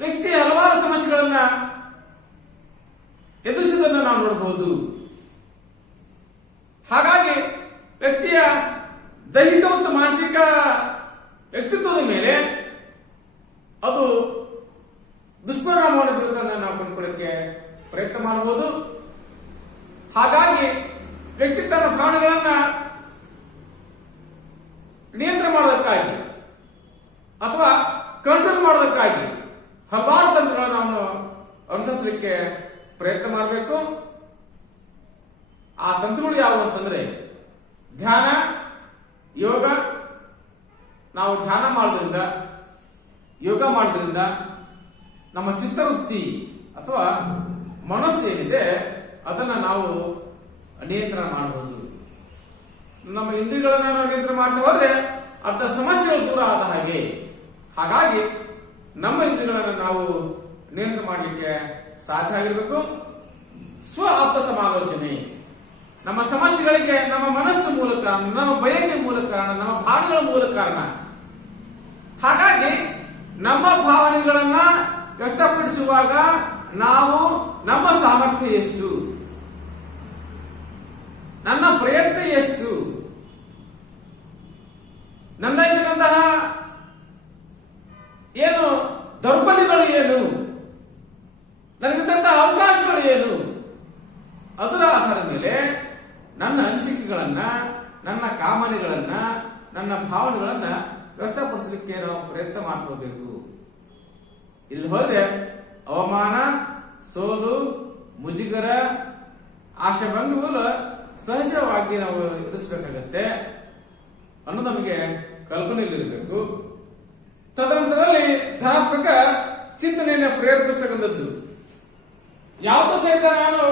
ವ್ಯಕ್ತಿ ಹಲವಾರು ಸಮಸ್ಯೆಗಳನ್ನ ಎದುರಿಸುವುದನ್ನು ನಾವು ನೋಡಬಹುದು. ಹಾಗಾಗಿ ವ್ಯಕ್ತಿಯ ದೈಹಿಕ ಮತ್ತು ಮಾನಸಿಕ ವ್ಯಕ್ತಿತ್ವದ ಮೇಲೆ ಅದು ದುಷ್ಪರಿಣಾಮವನ್ನು ಬೀರುವುದನ್ನು ನಾವು ಕಂಡುಕೊಳ್ಳಕ್ಕೆ ಪ್ರಯತ್ನ ಮಾಡಬಹುದು. ಹಾಗಾಗಿ ವ್ಯಕ್ತಿ ತನ್ನ ಪ್ರಾಣಗಳನ್ನ ನಿಯಂತ್ರಣ ಮಾಡೋದಕ್ಕಾಗಿ ಅಥವಾ ಕಂಟ್ರೋಲ್ ಮಾಡೋದಕ್ಕಾಗಿ ಹಲವಾರು ತಂತ್ರಗಳನ್ನು ನಾವು ಅನುಸರಿಸಲಿಕ್ಕೆ ಪ್ರಯತ್ನ ಮಾಡಬೇಕು. ಆ ತಂತ್ರಗಳು ಯಾವುವು ಅಂತಂದ್ರೆ ಧ್ಯಾನ, ಯೋಗ. ನಾವು ಧ್ಯಾನ ಮಾಡೋದ್ರಿಂದ, ಯೋಗ ಮಾಡೋದ್ರಿಂದ ನಮ್ಮ ಚಿತ್ತವೃತ್ತಿ ಅಥವಾ ಮನಸ್ಸು ಏನಿದೆ ಅದನ್ನ ನಾವು ನಿಯಂತ್ರಣ ಮಾಡಬಹುದು. ನಮ್ಮ ಇಂದ್ರಿಯಗಳನ್ನ ನಾವು ನಿಯಂತ್ರಣ ಮಾಡ್ತಾ ಹೋದ್ರೆ ಅರ್ಧ ಸಮಸ್ಯೆಗಳು ದೂರ ಆದ ಹಾಗೆ. ಹಾಗಾಗಿ ನಮ್ಮ ಇಂದ್ರಿಯಗಳನ್ನು ನಾವು ನಿಯಂತ್ರಣ ಮಾಡಲಿಕ್ಕೆ ಸಾಧ್ಯ ಆಗಿರಬೇಕು. ಸ್ವ ಆಪ್ತ ಸಮಾಲೋಚನೆ, ನಮ್ಮ ಸಮಸ್ಯೆಗಳಿಗೆ ನಮ್ಮ ಮನಸ್ಸು ಮೂಲ ಕಾರಣ, ನಮ್ಮ ಬಯಕೆ ಮೂಲ ಕಾರಣ, ನಮ್ಮ ಭಾವನೆಗಳ ಮೂಲ ಕಾರಣ. ಹಾಗಾಗಿ ನಮ್ಮ ಭಾವನೆಗಳನ್ನ ವ್ಯಕ್ತಪಡಿಸುವಾಗ ನಾವು ನಮ್ಮ ಸಾಮರ್ಥ್ಯ ಎಷ್ಟು, ನನ್ನ ಪ್ರಯತ್ನ ಎಷ್ಟು, ನನ್ನ ಇರತಕ್ಕಂತಹ ಏನು ದೌರ್ಬಲ್ಯಗಳು ಏನು, ನನಗಿದ್ದಂತಹ ಅವಕಾಶಗಳು ಏನು, ಅದರ ಆಧಾರದ ಮೇಲೆ ನನ್ನ ಅನಿಸಿಕೆಗಳನ್ನ, ನನ್ನ ಕಾಮನೆಗಳನ್ನ, ನನ್ನ ಭಾವನೆಗಳನ್ನ ವ್ಯಕ್ತಪಡಿಸಲಿಕ್ಕೆ ನಾವು ಪ್ರಯತ್ನ ಮಾಡ್ಕೋಬೇಕು. ಇಲ್ಲಿ ಹೋದ್ರೆ ಅವಮಾನ, ಸೋಲು, ಮುಜುಗರ, ಆಶಾಭಂಗಗಳು ಸಹಜವಾಗಿ ನಾವು ಎದುರಿಸಬೇಕಾಗತ್ತೆ ಅನ್ನೋದು ನಮಗೆ ಕಲ್ಪನೆಯಲ್ಲಿರಬೇಕು. ತದನಂತರದಲ್ಲಿ ಧನಾತ್ಮಕ ಚಿಂತನೆಯನ್ನು ಪ್ರೇರೇಪಿಸತಕ್ಕಂಥದ್ದು. ಯಾವುದೋ ಸಹಿತ ನಾನು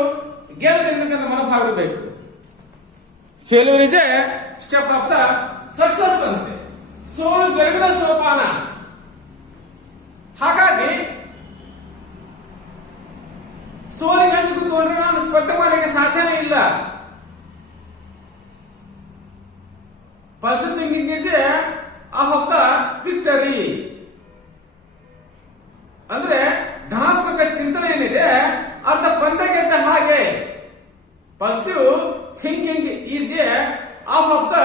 ಗೆಲ್ಲತಕ್ಕಂಥ ಮನೋಭಾವ ಇರಬೇಕು. Failure is A step of the success ಅಂತೆ. ಸೋಲು ಗೆಲುವಿನ ಸೋಪಾನ. ಹಾಗಾಗಿ ಸೋಲಿಗೆ ಹಂಚಿಕೊಂಡ್ರೆ ನಾನು ಸ್ಪರ್ಧೆ ಮಾಡಲಿಕ್ಕೆ ಸಾಧ್ಯನೇ ಇಲ್ಲ. Positive thinking is A of the victory. ಅಂದ್ರೆ ಧನಾತ್ಮಕ ಚಿಂತನೆ ಏನಿದೆ ಅರ್ಧ ಪಂದ್ಯ ಗೆದ್ದ ಹಾಗೆ. Positive thinking is A of the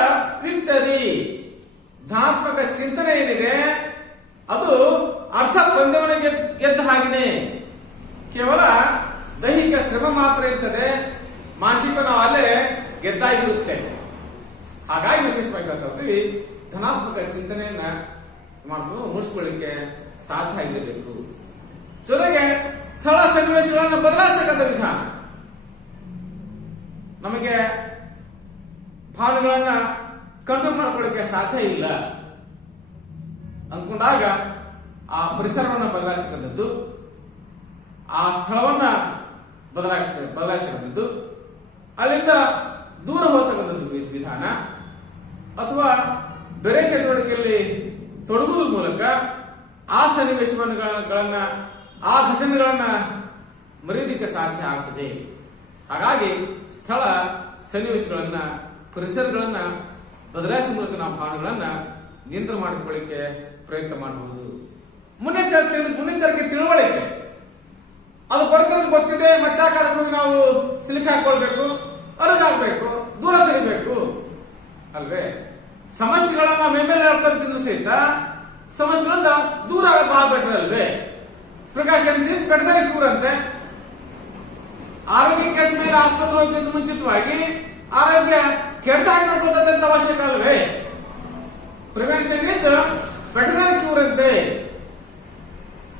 victory. ಧನಾತ್ಮಕ ಚಿಂತನೆ ಏನಿದೆ ಅದು ಅರ್ಧ ಪಂದ್ಯವನ್ನು ಗೆದ್ದ ಹಾಗೆಯೇ. ಕೇವಲ ದೈಹಿಕ ಶ್ರಮ ಮಾತ್ರ ಇರ್ತದೆ, ಮಾನಸಿಕ ನಾವು ಅಲ್ಲೇ ಗೆದ್ದಾಗಿರುತ್ತೆ. ಹಾಗಾಗಿ ವಿಶೇಷವಾಗಿ ಹೇಳ್ತೀವಿ, ಧನಾತ್ಮಕ ಚಿಂತನೆಯನ್ನ ಮಾಡ್ಕೊಂಡು ಮೂಡಿಸ್ಕೊಳ್ಳಿಕ್ಕೆ ಸಾಧ್ಯ ಆಗಿರಬೇಕು. ಜೊತೆಗೆ ಸ್ಥಳ ಸನ್ನಿವೇಶಗಳನ್ನು ಬದಲಾಯಿಸತಕ್ಕಂಥ ವಿಧಾನ. ನಮಗೆ ಭಾವನೆಗಳನ್ನ ಕಂಟ್ರೋಲ್ ಮಾಡ್ಕೊಳ್ಳಿಕ್ಕೆ ಸಾಧ್ಯ ಇಲ್ಲ ಅಂದ್ಕೊಂಡಾಗ ಆ ಪರಿಸರವನ್ನು ಬದಲಾಯಿಸತಕ್ಕಂಥದ್ದು, ಆ ಸ್ಥಳವನ್ನ ಬದಲಾಯಿಸತಕ್ಕಂಥದ್ದು, ಅಲ್ಲಿಂದ ದೂರ ಹೋಗ್ತಕ್ಕಂಥದ್ದು ವಿಧಾನ, ಅಥವಾ ಬೇರೆ ಚಟುವಟಿಕೆಯಲ್ಲಿ ತೊಡಗುವುದರ ಮೂಲಕ ಆ ಸನ್ನಿವೇಶಗಳನ್ನ, ಆ ಘಟನೆಗಳನ್ನ ಮರೆಯೋದಕ್ಕೆ ಸಾಧ್ಯ ಆಗ್ತದೆ. ಹಾಗಾಗಿ ಸ್ಥಳ ಸನ್ನಿವೇಶಗಳನ್ನ, ಪರಿಸರಗಳನ್ನ ಬದಲಾಯಿಸುವ ಮೂಲಕ ನಾವು ಭಾವನೆಗಳನ್ನ ನಿಯಂತ್ರಣ ಮಾಡಿಕೊಳ್ಳಿಕ್ಕೆ ಪ್ರಯತ್ನ ಮಾಡಬಹುದು. ಮುನ್ನೆಚ್ಚರಿಕೆ ತಿಳುವಳಿಕೆ ಅದು ಬರ್ತದೆ ಗೊತ್ತಿದೆ, ಮತ್ತೆ ನಾವು ಸಿಲುಕಿ ಹಾಕೊಳ್ಬೇಕು, ಅರುಗಾಗ್ಬೇಕು, ದೂರ ಸರಿಬೇಕು ಅಲ್ವೇ? ಸಮಸ್ಯೆಗಳನ್ನ ಮೇಲೆ ಹೇಳ್ಕೊಳ್ತಿದ್ರು ಸಹಿತ ಸಮಸ್ಯೆಗಳಿಂದ ದೂರ ಆಗಬೇಕಲ್ವೇ? Precautions is better than cure ಅಂತೆ. ಆರೋಗ್ಯ ಕೆಟ್ಟ ಮೇಲೆ ಆಸ್ಪತ್ರೆ ಹೋಗೋಕ್ಕಿಂತ ಮುಂಚಿತವಾಗಿ ಆರೋಗ್ಯ ಕೆಟ್ಟದಾಗಿ ನೋಡ್ಕೊಳ್ತಕ್ಕಂಥ ಅವಶ್ಯಕ ಅಲ್ವೇ? Prevention is better than cure ಅಂತೆ.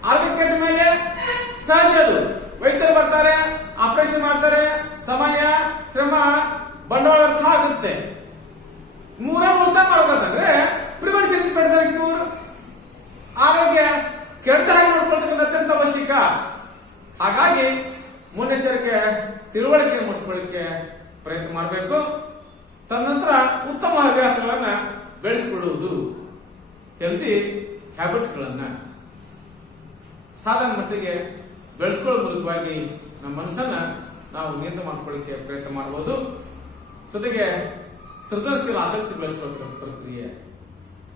ಆರೋಗ್ಯ ಕೆಟ್ಟ ಮೇಲೆ ಸಹಜ ಅದು, ವೈದ್ಯರು ಬರ್ತಾರೆ, ಆಪರೇಷನ್ ಮಾಡ್ತಾರೆ, ಸಮಯ ಶ್ರಮ ಬಂಡವಾಳ ಅರ್ಥ ಆಗುತ್ತೆ. ಮೂರೇ ಉಲ್ಟಾ ಮಾಡ್ಬೇಕಂದ್ರೆ prevention is better than cure. ಆರೋಗ್ಯ ಕೆಟ್ಟದಾಗಿ ನೋಡ್ಕೊಳ್ತಕ್ಕಂಥ ಅತ್ಯಂತ ಅವಶ್ಯಕ. ಹಾಗಾಗಿ ಮುನ್ನೆಚ್ಚರಿಕೆ ತಿಳುವಳಿಕೆ ಮೂಡಿಸಿಕೊಳ್ಳಿಕ್ಕೆ ಪ್ರಯತ್ನ ಮಾಡಬೇಕು. ತದನಂತರ ಉತ್ತಮ ಹವ್ಯಾಸಗಳನ್ನ ಬೆಳೆಸಿಕೊಳ್ಳುವುದು, ಹೆಲ್ದಿ ಹ್ಯಾಬಿಟ್ಸ್ ಗಳನ್ನ ಸಾಧಾರಣ ಮಟ್ಟಿಗೆ ಬೆಳೆಸ್ಕೊಳ್ಳೋ ಮೂಲಕವಾಗಿ ನಮ್ಮ ಮನಸ್ಸನ್ನ ನಾವು ನಿಯಂತ್ರಣ ಮಾಡಿಕೊಳ್ಳಿಕ್ಕೆ ಪ್ರಯತ್ನ ಮಾಡಬಹುದು. ಜೊತೆಗೆ ಸೃಜನಶೀಲ ಆಸಕ್ತಿ ಬೆಳೆಸಿಕೊಳ್ಳುವ ಪ್ರಕ್ರಿಯೆ.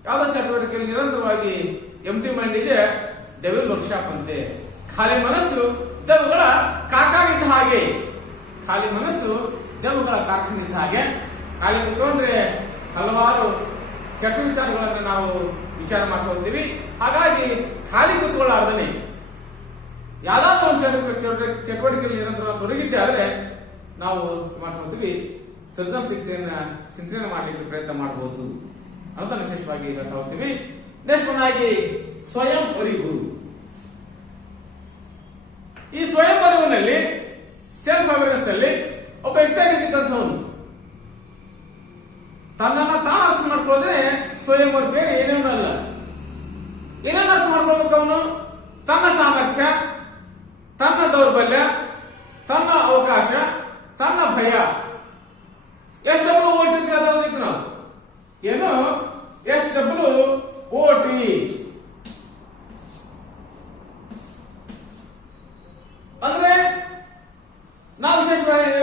ಯಾವುದೋ ಚಟುವಟಿಕೆಯಲ್ಲಿ ನಿರಂತರವಾಗಿ ಎಂಟಿ ಮೈಂಡ್ ಇದೆ ಡೆವಿಲ್ ವರ್ಕ್ಶಾಪ್ ಅಂತೆ. ಖಾಲಿ ಮನಸ್ಸು ದೆವ್ವಗಳ ಕಾರ್ಖಾನಿದ್ದ ಹಾಗೆ. ಖಾಲಿ ಮನಸ್ಸು ದೆವ್ವಗಳ ಕಾರ್ಖಾನಿದ್ದ ಹಾಗೆ. ಖಾಲಿ ಕೂತ್ಕೊಂಡ್ರೆ ಹಲವಾರು ಕೆಟ್ಟ ವಿಚಾರಗಳನ್ನು ನಾವು ವಿಚಾರ ಮಾಡ್ಕೊಳ್ತೀವಿ. ಹಾಗಾಗಿ ಖಾಲಿ ಕೂತ್ಕೊಳ್ಳಾರ್ದನೆ ಯಾವ್ದಾದ್ರು ಒಂದು ಚಟುವಟಿಕೆಯಲ್ಲಿ ನಿರಂತರ ತೊಡಗಿದ್ದೆ ಆದ್ರೆ ನಾವು ಮಾಡ್ಕೊಳ್ತೀವಿ, ಸೃಜನಶೀಲತೆಯನ್ನ ಚಿಂತನೆ ಮಾಡಲಿಕ್ಕೆ ಪ್ರಯತ್ನ ಮಾಡಬಹುದು ಅಂತ ವಿಶೇಷವಾಗಿ ಹೇಳ್ತಾ ಹೋಗ್ತೀವಿ. ನೆಕ್ಸ್ಟ್ ಆಗಿ ಸ್ವಯಂ ಅರಿವು. ಈ ಸ್ವಯಂ ಅರಿವಿನಲ್ಲಿ ಸೆಲ್ಫ್ ಅವೇರ್ನೆಸ್ ನಲ್ಲಿ ಒಬ್ಬ ವ್ಯಕ್ತಿಯಾಗಿರ್ತಕ್ಕಂಥವನು ತನ್ನನ್ನ ತಾನು ಅರ್ಥ ಮಾಡ್ಕೊಳ್ಳೋದ್ರೆ ಸ್ವಯಂ ಅರಿವು. ಬೇರೆ ಏನೇನು ಅಲ್ಲ. ಏನೇನು ಅರ್ಥ ಮಾಡ್ಕೊಳ್ಬೇಕು ಅವನು? ತನ್ನ ಸಾಮರ್ಥ್ಯ, ತನ್ನ ದೌರ್ಬಲ್ಯ, ತನ್ನ ಅವಕಾಶ, ತನ್ನ ಭಯ. SWOT ಓದಿಕ್ಕೆ ನಾವು ಏನು SWOT ಅಂದ್ರೆ ನಾವು ವಿಶೇಷವಾಗಿ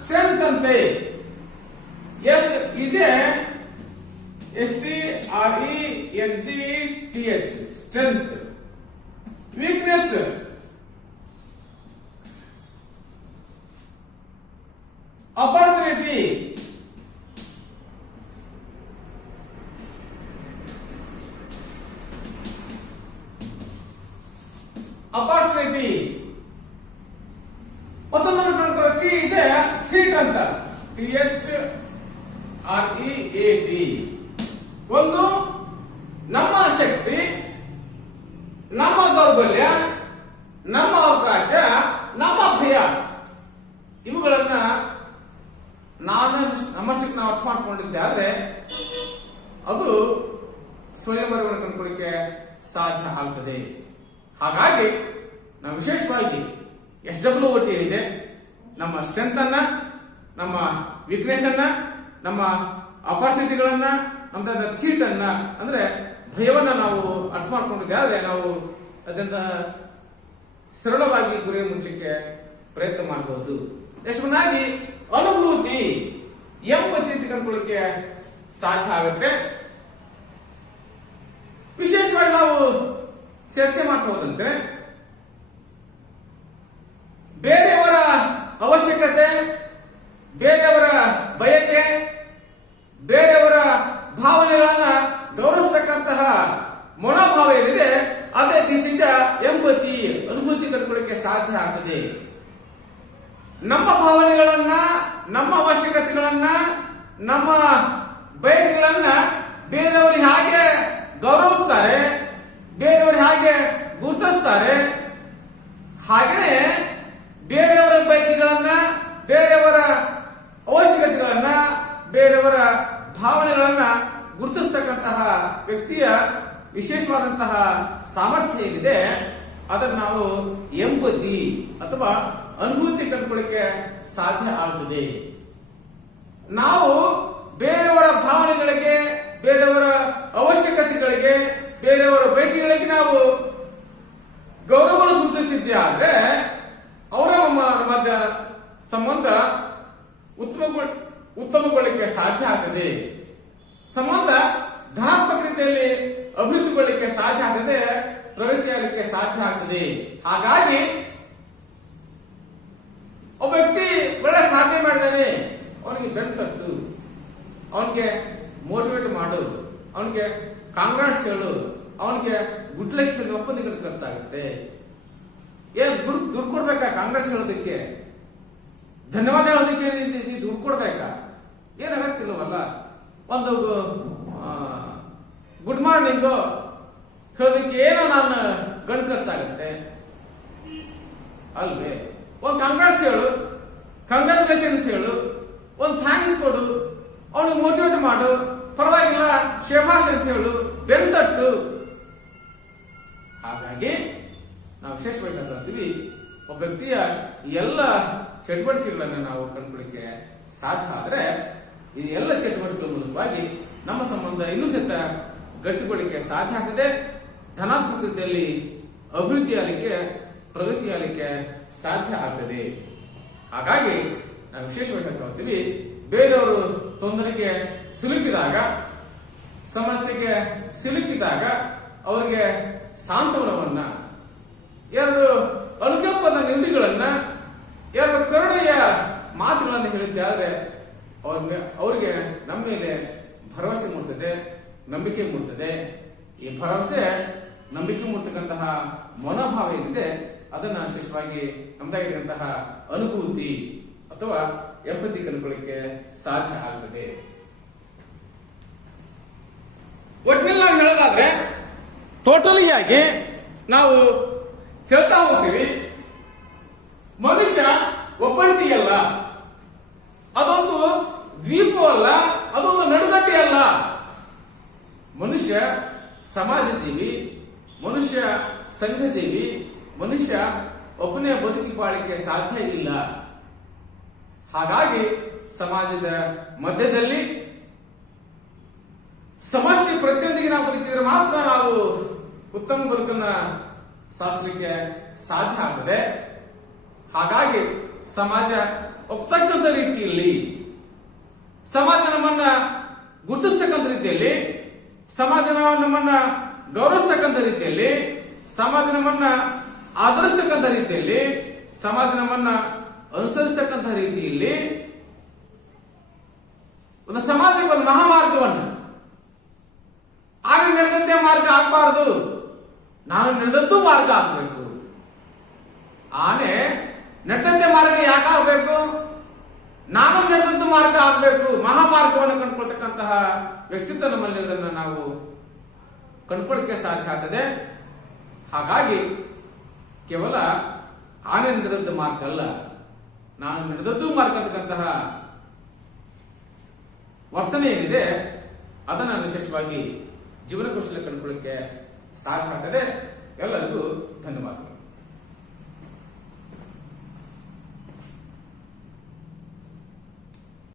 ಸ್ಟ್ರೆಂತ್ ಅಂತೆ. S is STRENGTH strength. Weakness opportunity. Opportunity. ಮತ್ತೊಂದು T ಇದೆ ಥ್ರೀಟ್ ಅಂತ. THREAT. ಒಂದು ನಮ್ಮ ಶಕ್ತಿ, ನಮ್ಮ ದೌರ್ಬಲ್ಯ, ನಮ್ಮ ಅವಕಾಶ, ನಮ್ಮ ಭಯ. ಇವುಗಳನ್ನ ನಮ್ಮಷ್ಟಕ್ಕೆ ನಾವು ಅರ್ಥ ಮಾಡ್ಕೊಂಡಿದ್ದೆ ಆದ್ರೆ ಅದು ಸ್ವಯಂ ಅರಿವನ್ನು ಕಂಡುಕೊಳ್ಳಿಕ್ಕೆ ಸಾಧ್ಯ ಆಗ್ತದೆ. ಹಾಗಾಗಿ ನಾವು ವಿಶೇಷವಾಗಿ SWOT ಏನಿದೆ, ನಮ್ಮ ಸ್ಟ್ರೆಂತ್ ಅನ್ನ, ನಮ್ಮ ವೀಕ್ನೆಸ್ ಅನ್ನ, ನಮ್ಮ ಅಪಾರ್ಚುನಿಟಿಗಳನ್ನ, ನಮ್ಮ ಥೀಟ್ ಅನ್ನ ಅಂದ್ರೆ ಭಯವನ್ನ ನಾವು ಅರ್ಥ ಮಾಡ್ಕೊಂಡಿದ್ದೆ ಆದ್ರೆ ನಾವು ಅದನ್ನ ಸರಳವಾಗಿ ಗುರಿ ಮುಟ್ಲಿಕ್ಕೆ ಪ್ರಯತ್ನ ಮಾಡಬಹುದು. ಯಶಸ್ವಿಯಾಗಿ ಅನುಭೂತಿ, ಎಂಪತಿ ಕಂಡುಕೊಳ್ಳಿಕ್ಕೆ ಸಾಧ್ಯ ಆಗುತ್ತೆ. ವಿಶೇಷವಾಗಿ ನಾವು ಚರ್ಚೆ ಮಾಡ್ತಾ ಹೋದಂತೆ ಬೇರೆಯವರ ಅವಶ್ಯಕತೆ, ಬೇರೆಯವರ ಬಯಕೆ, ಬೇರೆಯವರ ಭಾವನೆಗಳನ್ನ ಗೌರವಿಸತಕ್ಕಂತಹ ಮನೋಭಾವ ಏನಿದೆ ಅದೇ ದಿಶೆಯಿಂದ ಎಂಪತಿ, ಅನುಭೂತಿ ಕಂಡುಕೊಳ್ಳಿಕ್ಕೆ ಸಾಧ್ಯ ಆಗ್ತದೆ. ನಮ್ಮ ಭಾವನೆಗಳನ್ನ, ನಮ್ಮ ಅವಶ್ಯಕತೆಗಳನ್ನ, ನಮ್ಮ ಬಯಕೆಗಳನ್ನ ಬೇರೆಯವರು ಹಾಗೆ ಗೌರವಿಸ್ತಾರೆ, ಬೇರೆಯವರು ಹಾಗೆ ಗುರುತಿಸ್ತಾರೆ, ಹಾಗೆಯೇ ಬೇರೆಯವರ ಬಯಕೆಗಳನ್ನ, ಬೇರೆಯವರ ಅವಶ್ಯಕತೆಗಳನ್ನ, ಬೇರೆಯವರ ಭಾವನೆಗಳನ್ನ ಗುರುತಿಸ್ತಕ್ಕಂತಹ ವ್ಯಕ್ತಿಯ ವಿಶೇಷವಾದಂತಹ ಸಾಮರ್ಥ್ಯ ಏನಿದೆ ಅದನ್ನು ನಾವು ಎಂಪತಿ ಅಥವಾ ಅನುಭೂತಿ ಕಂಡುಕೊಳ್ಳಿಕ್ಕೆ ಸಾಧ್ಯ ಆಗುತ್ತದೆ. ನಾವು ಬೇರೆಯವರ ಭಾವನೆಗಳಿಗೆ, ಬೇರೆಯವರ ಅವಶ್ಯಕತೆಗಳಿಗೆ, ಬೇರೆಯವರ ಬಯಕೆಗಳಿಗೆ ನಾವು ಗೌರವವನ್ನು ಸೂಚಿಸಿದ್ದೆ ಆದ್ರೆ ಅವರ ಮಧ್ಯ ಸಂಬಂಧ ಉತ್ತಮಗೊಳ್ಳಿಕ್ಕೆ ಸಾಧ್ಯ ಆಗ್ತದೆ. ಸಂಬಂಧ ಧನಾತ್ಮಕ ರೀತಿಯಲ್ಲಿ ಅಭಿವೃದ್ಧಿಗೊಳ್ಳಲಿಕ್ಕೆ ಸಾಧ್ಯ ಆಗ್ತದೆ, ಪ್ರಗತಿಯಾಗಲಿಕ್ಕೆ ಸಾಧ್ಯ ಆಗ್ತದೆ. ಹಾಗಾಗಿ ಒಬ್ಬ ವ್ಯಕ್ತಿ ಒಳ್ಳೆ ಸಾಧನೆ ಮಾಡಿದಾನೆ, ಅವನಿಗೆ ಬೆನ್ನು ತಟ್ಟು, ಅವನಿಗೆ ಮೋಟಿವೇಟ್ ಮಾಡು, ಅವನಿಗೆ ಕಾಂಗ್ರೆಸ್ ಹೇಳು, ಅವನಿಗೆ ಗುಡ್ಲಕ್ಕೆ ಒಪ್ಪಂದಗಳು ಖರ್ಚಾಗುತ್ತೆ. ಏನ್ ದುಡ್ಡು ಕೊಡ್ಬೇಕಾ ಕಾಂಗ್ರೆಸ್ ಹೇಳೋದಕ್ಕೆ, ಧನ್ಯವಾದ ಹೇಳೋದಕ್ಕೆ ನೀವು ದುಡ್ಡು ಕೊಡ್ಬೇಕಾ? ಏನಾಗತ್ತಿಲ್ಲವಲ್ಲ. ಒಂದು ಗುಡ್ ಮಾರ್ನಿಂಗ್ ಹೇಳೋದಕ್ಕೆ ಏನೋ ನಾನು ಗಂಡು ಖರ್ಚಾಗುತ್ತೆ ಅಲ್ವೇ? ಒಂದು ಕಾಂಗ್ರೆಸ್ ಹೇಳು, ಕಂಗ್ರಾಚುಲೇಷನ್ಸ್ ಹೇಳು, ಒಂದು ಥ್ಯಾಂಕ್ಸ್ ಕೊಡು, ಅವನಿಗೆ ಮೋಟಿವೇಟ್ ಮಾಡು, ಪರವಾಗಿಲ್ಲ ಶೇಭಾಷ್ ಅಂತ ಹೇಳು, ಬೆನ್ನು ತಟ್ಟು. ಹಾಗಾಗಿ ನಾವು ವಿಶೇಷವಾಗಿ ಅಂತೀವಿ, ಒಬ್ಬ ವ್ಯಕ್ತಿಯ ಎಲ್ಲ ಚಟುವಟಿಕೆಗಳನ್ನು ನಾವು ಕಂಡುಕೊಳ್ಳಿಕ್ಕೆ ಸಾಧ್ಯ ಆದ್ರೆ ಈ ಎಲ್ಲ ಚಟುವಟಿಕೆಗಳ ಮೂಲಕವಾಗಿ ನಮ್ಮ ಸಂಬಂಧ ಇನ್ನೂ ಸಹಿತ ಗಟ್ಟಿಗೊಳ್ಳಿಕ್ಕೆ ಸಾಧ್ಯ ಆಗ್ತದೆ, ಧನಾತ್ಮಕ ರೀತಿಯಲ್ಲಿ ಅಭಿವೃದ್ಧಿ ಆಗಲಿಕ್ಕೆ, ಪ್ರಗತಿ ಆಗಲಿಕ್ಕೆ ಸಾಧ್ಯ ಆಗ್ತದೆ. ಹಾಗಾಗಿ ನಾವು ವಿಶೇಷವಾಗಿ ಹೇಳ್ತೀವಿ, ಬೇರೆಯವರು ತೊಂದರೆಗೆ ಸಿಲುಕಿದಾಗ, ಸಮಸ್ಯೆಗೆ ಸಿಲುಕಿದಾಗ ಅವರಿಗೆ ಸಾಂತ್ವನವನ್ನ, ಎರಡು ಅನುಕಂಪದ ನುಡಿಗಳನ್ನ, ಎರಡು ಕರುಣೆಯ ಮಾತುಗಳನ್ನು ಹೇಳಿದ್ದೆ ಆದ್ರೆ ಅವ್ರಿಗೆ ನಮ್ಮ ಮೇಲೆ ಭರವಸೆ ಮೂಡ್ತದೆ, ನಂಬಿಕೆ ಮೂಡ್ತದೆ. ಈ ಭರವಸೆ ನಂಬಿಕೆ ಮೂಡ್ತಕ್ಕಂತಹ ಮನೋಭಾವ ಏನಿದೆ ಅದನ್ನ ವಿಶೇಷವಾಗಿ ನಮ್ದಾಗಿರುವಂತಹ ಅನುಭೂತಿ ಅಥವಾ ಎಂಪತಿ ಕಂಡುಕೊಳ್ಳಿಕ್ಕೆ ಸಾಧ್ಯ ಆಗ್ತದೆ. ಒಟ್ಟಿನಲ್ಲಿ ನಾವು ಹೇಳೋದಾದ್ರೆ ಟೋಟಲಿ ಆಗಿ ನಾವು ಹೇಳ್ತಾ ಹೋಗ್ತೀವಿ, ಮನುಷ್ಯ ಒಬ್ಬಂಟಿಯಲ್ಲ, ಅದೊಂದು ದ್ವೀಪವಲ್ಲ, ಅದೊಂದು ನಡುಗಡ್ಡೆ ಅಲ್ಲ. ಮನುಷ್ಯ ಸಮಾಜ ಜೀವಿ, ಮನುಷ್ಯ ಸಂಘ ಜೀವಿ, ಮನುಷ್ಯ ಒಬ್ಬನೇ ಬದುಕಿ ಬಾಳಿಕೆ ಸಾಧ್ಯ ಇಲ್ಲ. ಹಾಗಾಗಿ ಸಮಾಜದ ಮಧ್ಯದಲ್ಲಿ ಸಮಷ್ಟಿ ಪ್ರತಿಯೊಂದಿಗೆ ನಾವು ಬದುಕಿದ್ರೆ ಮಾತ್ರ ನಾವು ಉತ್ತಮ ಬದುಕನ್ನ ಸಾಧಿಸಲಿಕ್ಕೆ ಸಾಧ್ಯ ಆಗ್ತದೆ. ಹಾಗಾಗಿ ಸಮಾಜ ಒಪ್ತಕ್ಕಂಥ ರೀತಿಯಲ್ಲಿ, ಸಮಾಜ ನಮ್ಮನ್ನ ಗುರುತಿಸ್ತಕ್ಕಂಥ ರೀತಿಯಲ್ಲಿ, ಸಮಾಜ ನಮ್ಮನ್ನ ಗೌರವಿಸ್ತಕ್ಕಂಥ ರೀತಿಯಲ್ಲಿ, ಸಮಾಜ ನಮ್ಮನ್ನ ಆಧರಿಸ್ತಕ್ಕಂಥ ರೀತಿಯಲ್ಲಿ, ಸಮಾಜ ನಮ್ಮನ್ನ ಅನುಸರಿಸ್ತಕ್ಕಂಥ ರೀತಿಯಲ್ಲಿ ಒಂದು ಸಮಾಜಕ್ಕೆ ಒಂದು ಮಹಾಮಾರ್ಗವನ್ನು, ಆಗ ನಡೆದಂತೆ ಮಾರ್ಗ ಆಗಬಾರದು, ನಾನು ನಡೆದದ್ದು ಮಾರ್ಗ ಆಗ್ಬೇಕು. ಆನೆ ನಡೆದಂತೆ ಮಾರ್ಗ ಯಾಕೆ ಆಗ್ಬೇಕು? ನಾನು ನಡೆದದ್ದು ಮಾರ್ಗ ಆಗ್ಬೇಕು. ಮಹಾಮಾರ್ಗವನ್ನು ಕಂಡುಕೊಳ್ತಕ್ಕಂತಹ ವ್ಯಕ್ತಿತ್ವ ನಮ್ಮಲ್ಲಿರೋದನ್ನ ನಾವು ಕಂಡುಕೊಳ್ಳಕ್ಕೆ ಸಾಧ್ಯ ಆಗ್ತದೆ. ಹಾಗಾಗಿ ಕೇವಲ ಆನೆ ನಡೆದದ್ದು ಮಾರ್ಗ ಅಲ್ಲ, ನಾನು ನಡೆದದ್ದು ಮಾರ್ಗ ಅಂತಕ್ಕಂತಹ ವರ್ತನೆ ಏನಿದೆ ಅದನ್ನ ವಿಶೇಷವಾಗಿ ಜೀವನ ಕೌಶಲ್ಯ ಕಂಡುಕೊಳ್ಳಕ್ಕೆ ಸಾಧ್ಯ ಆಗ್ತದೆ. ಎಲ್ಲರಿಗೂ ಧನ್ಯವಾದಗಳು.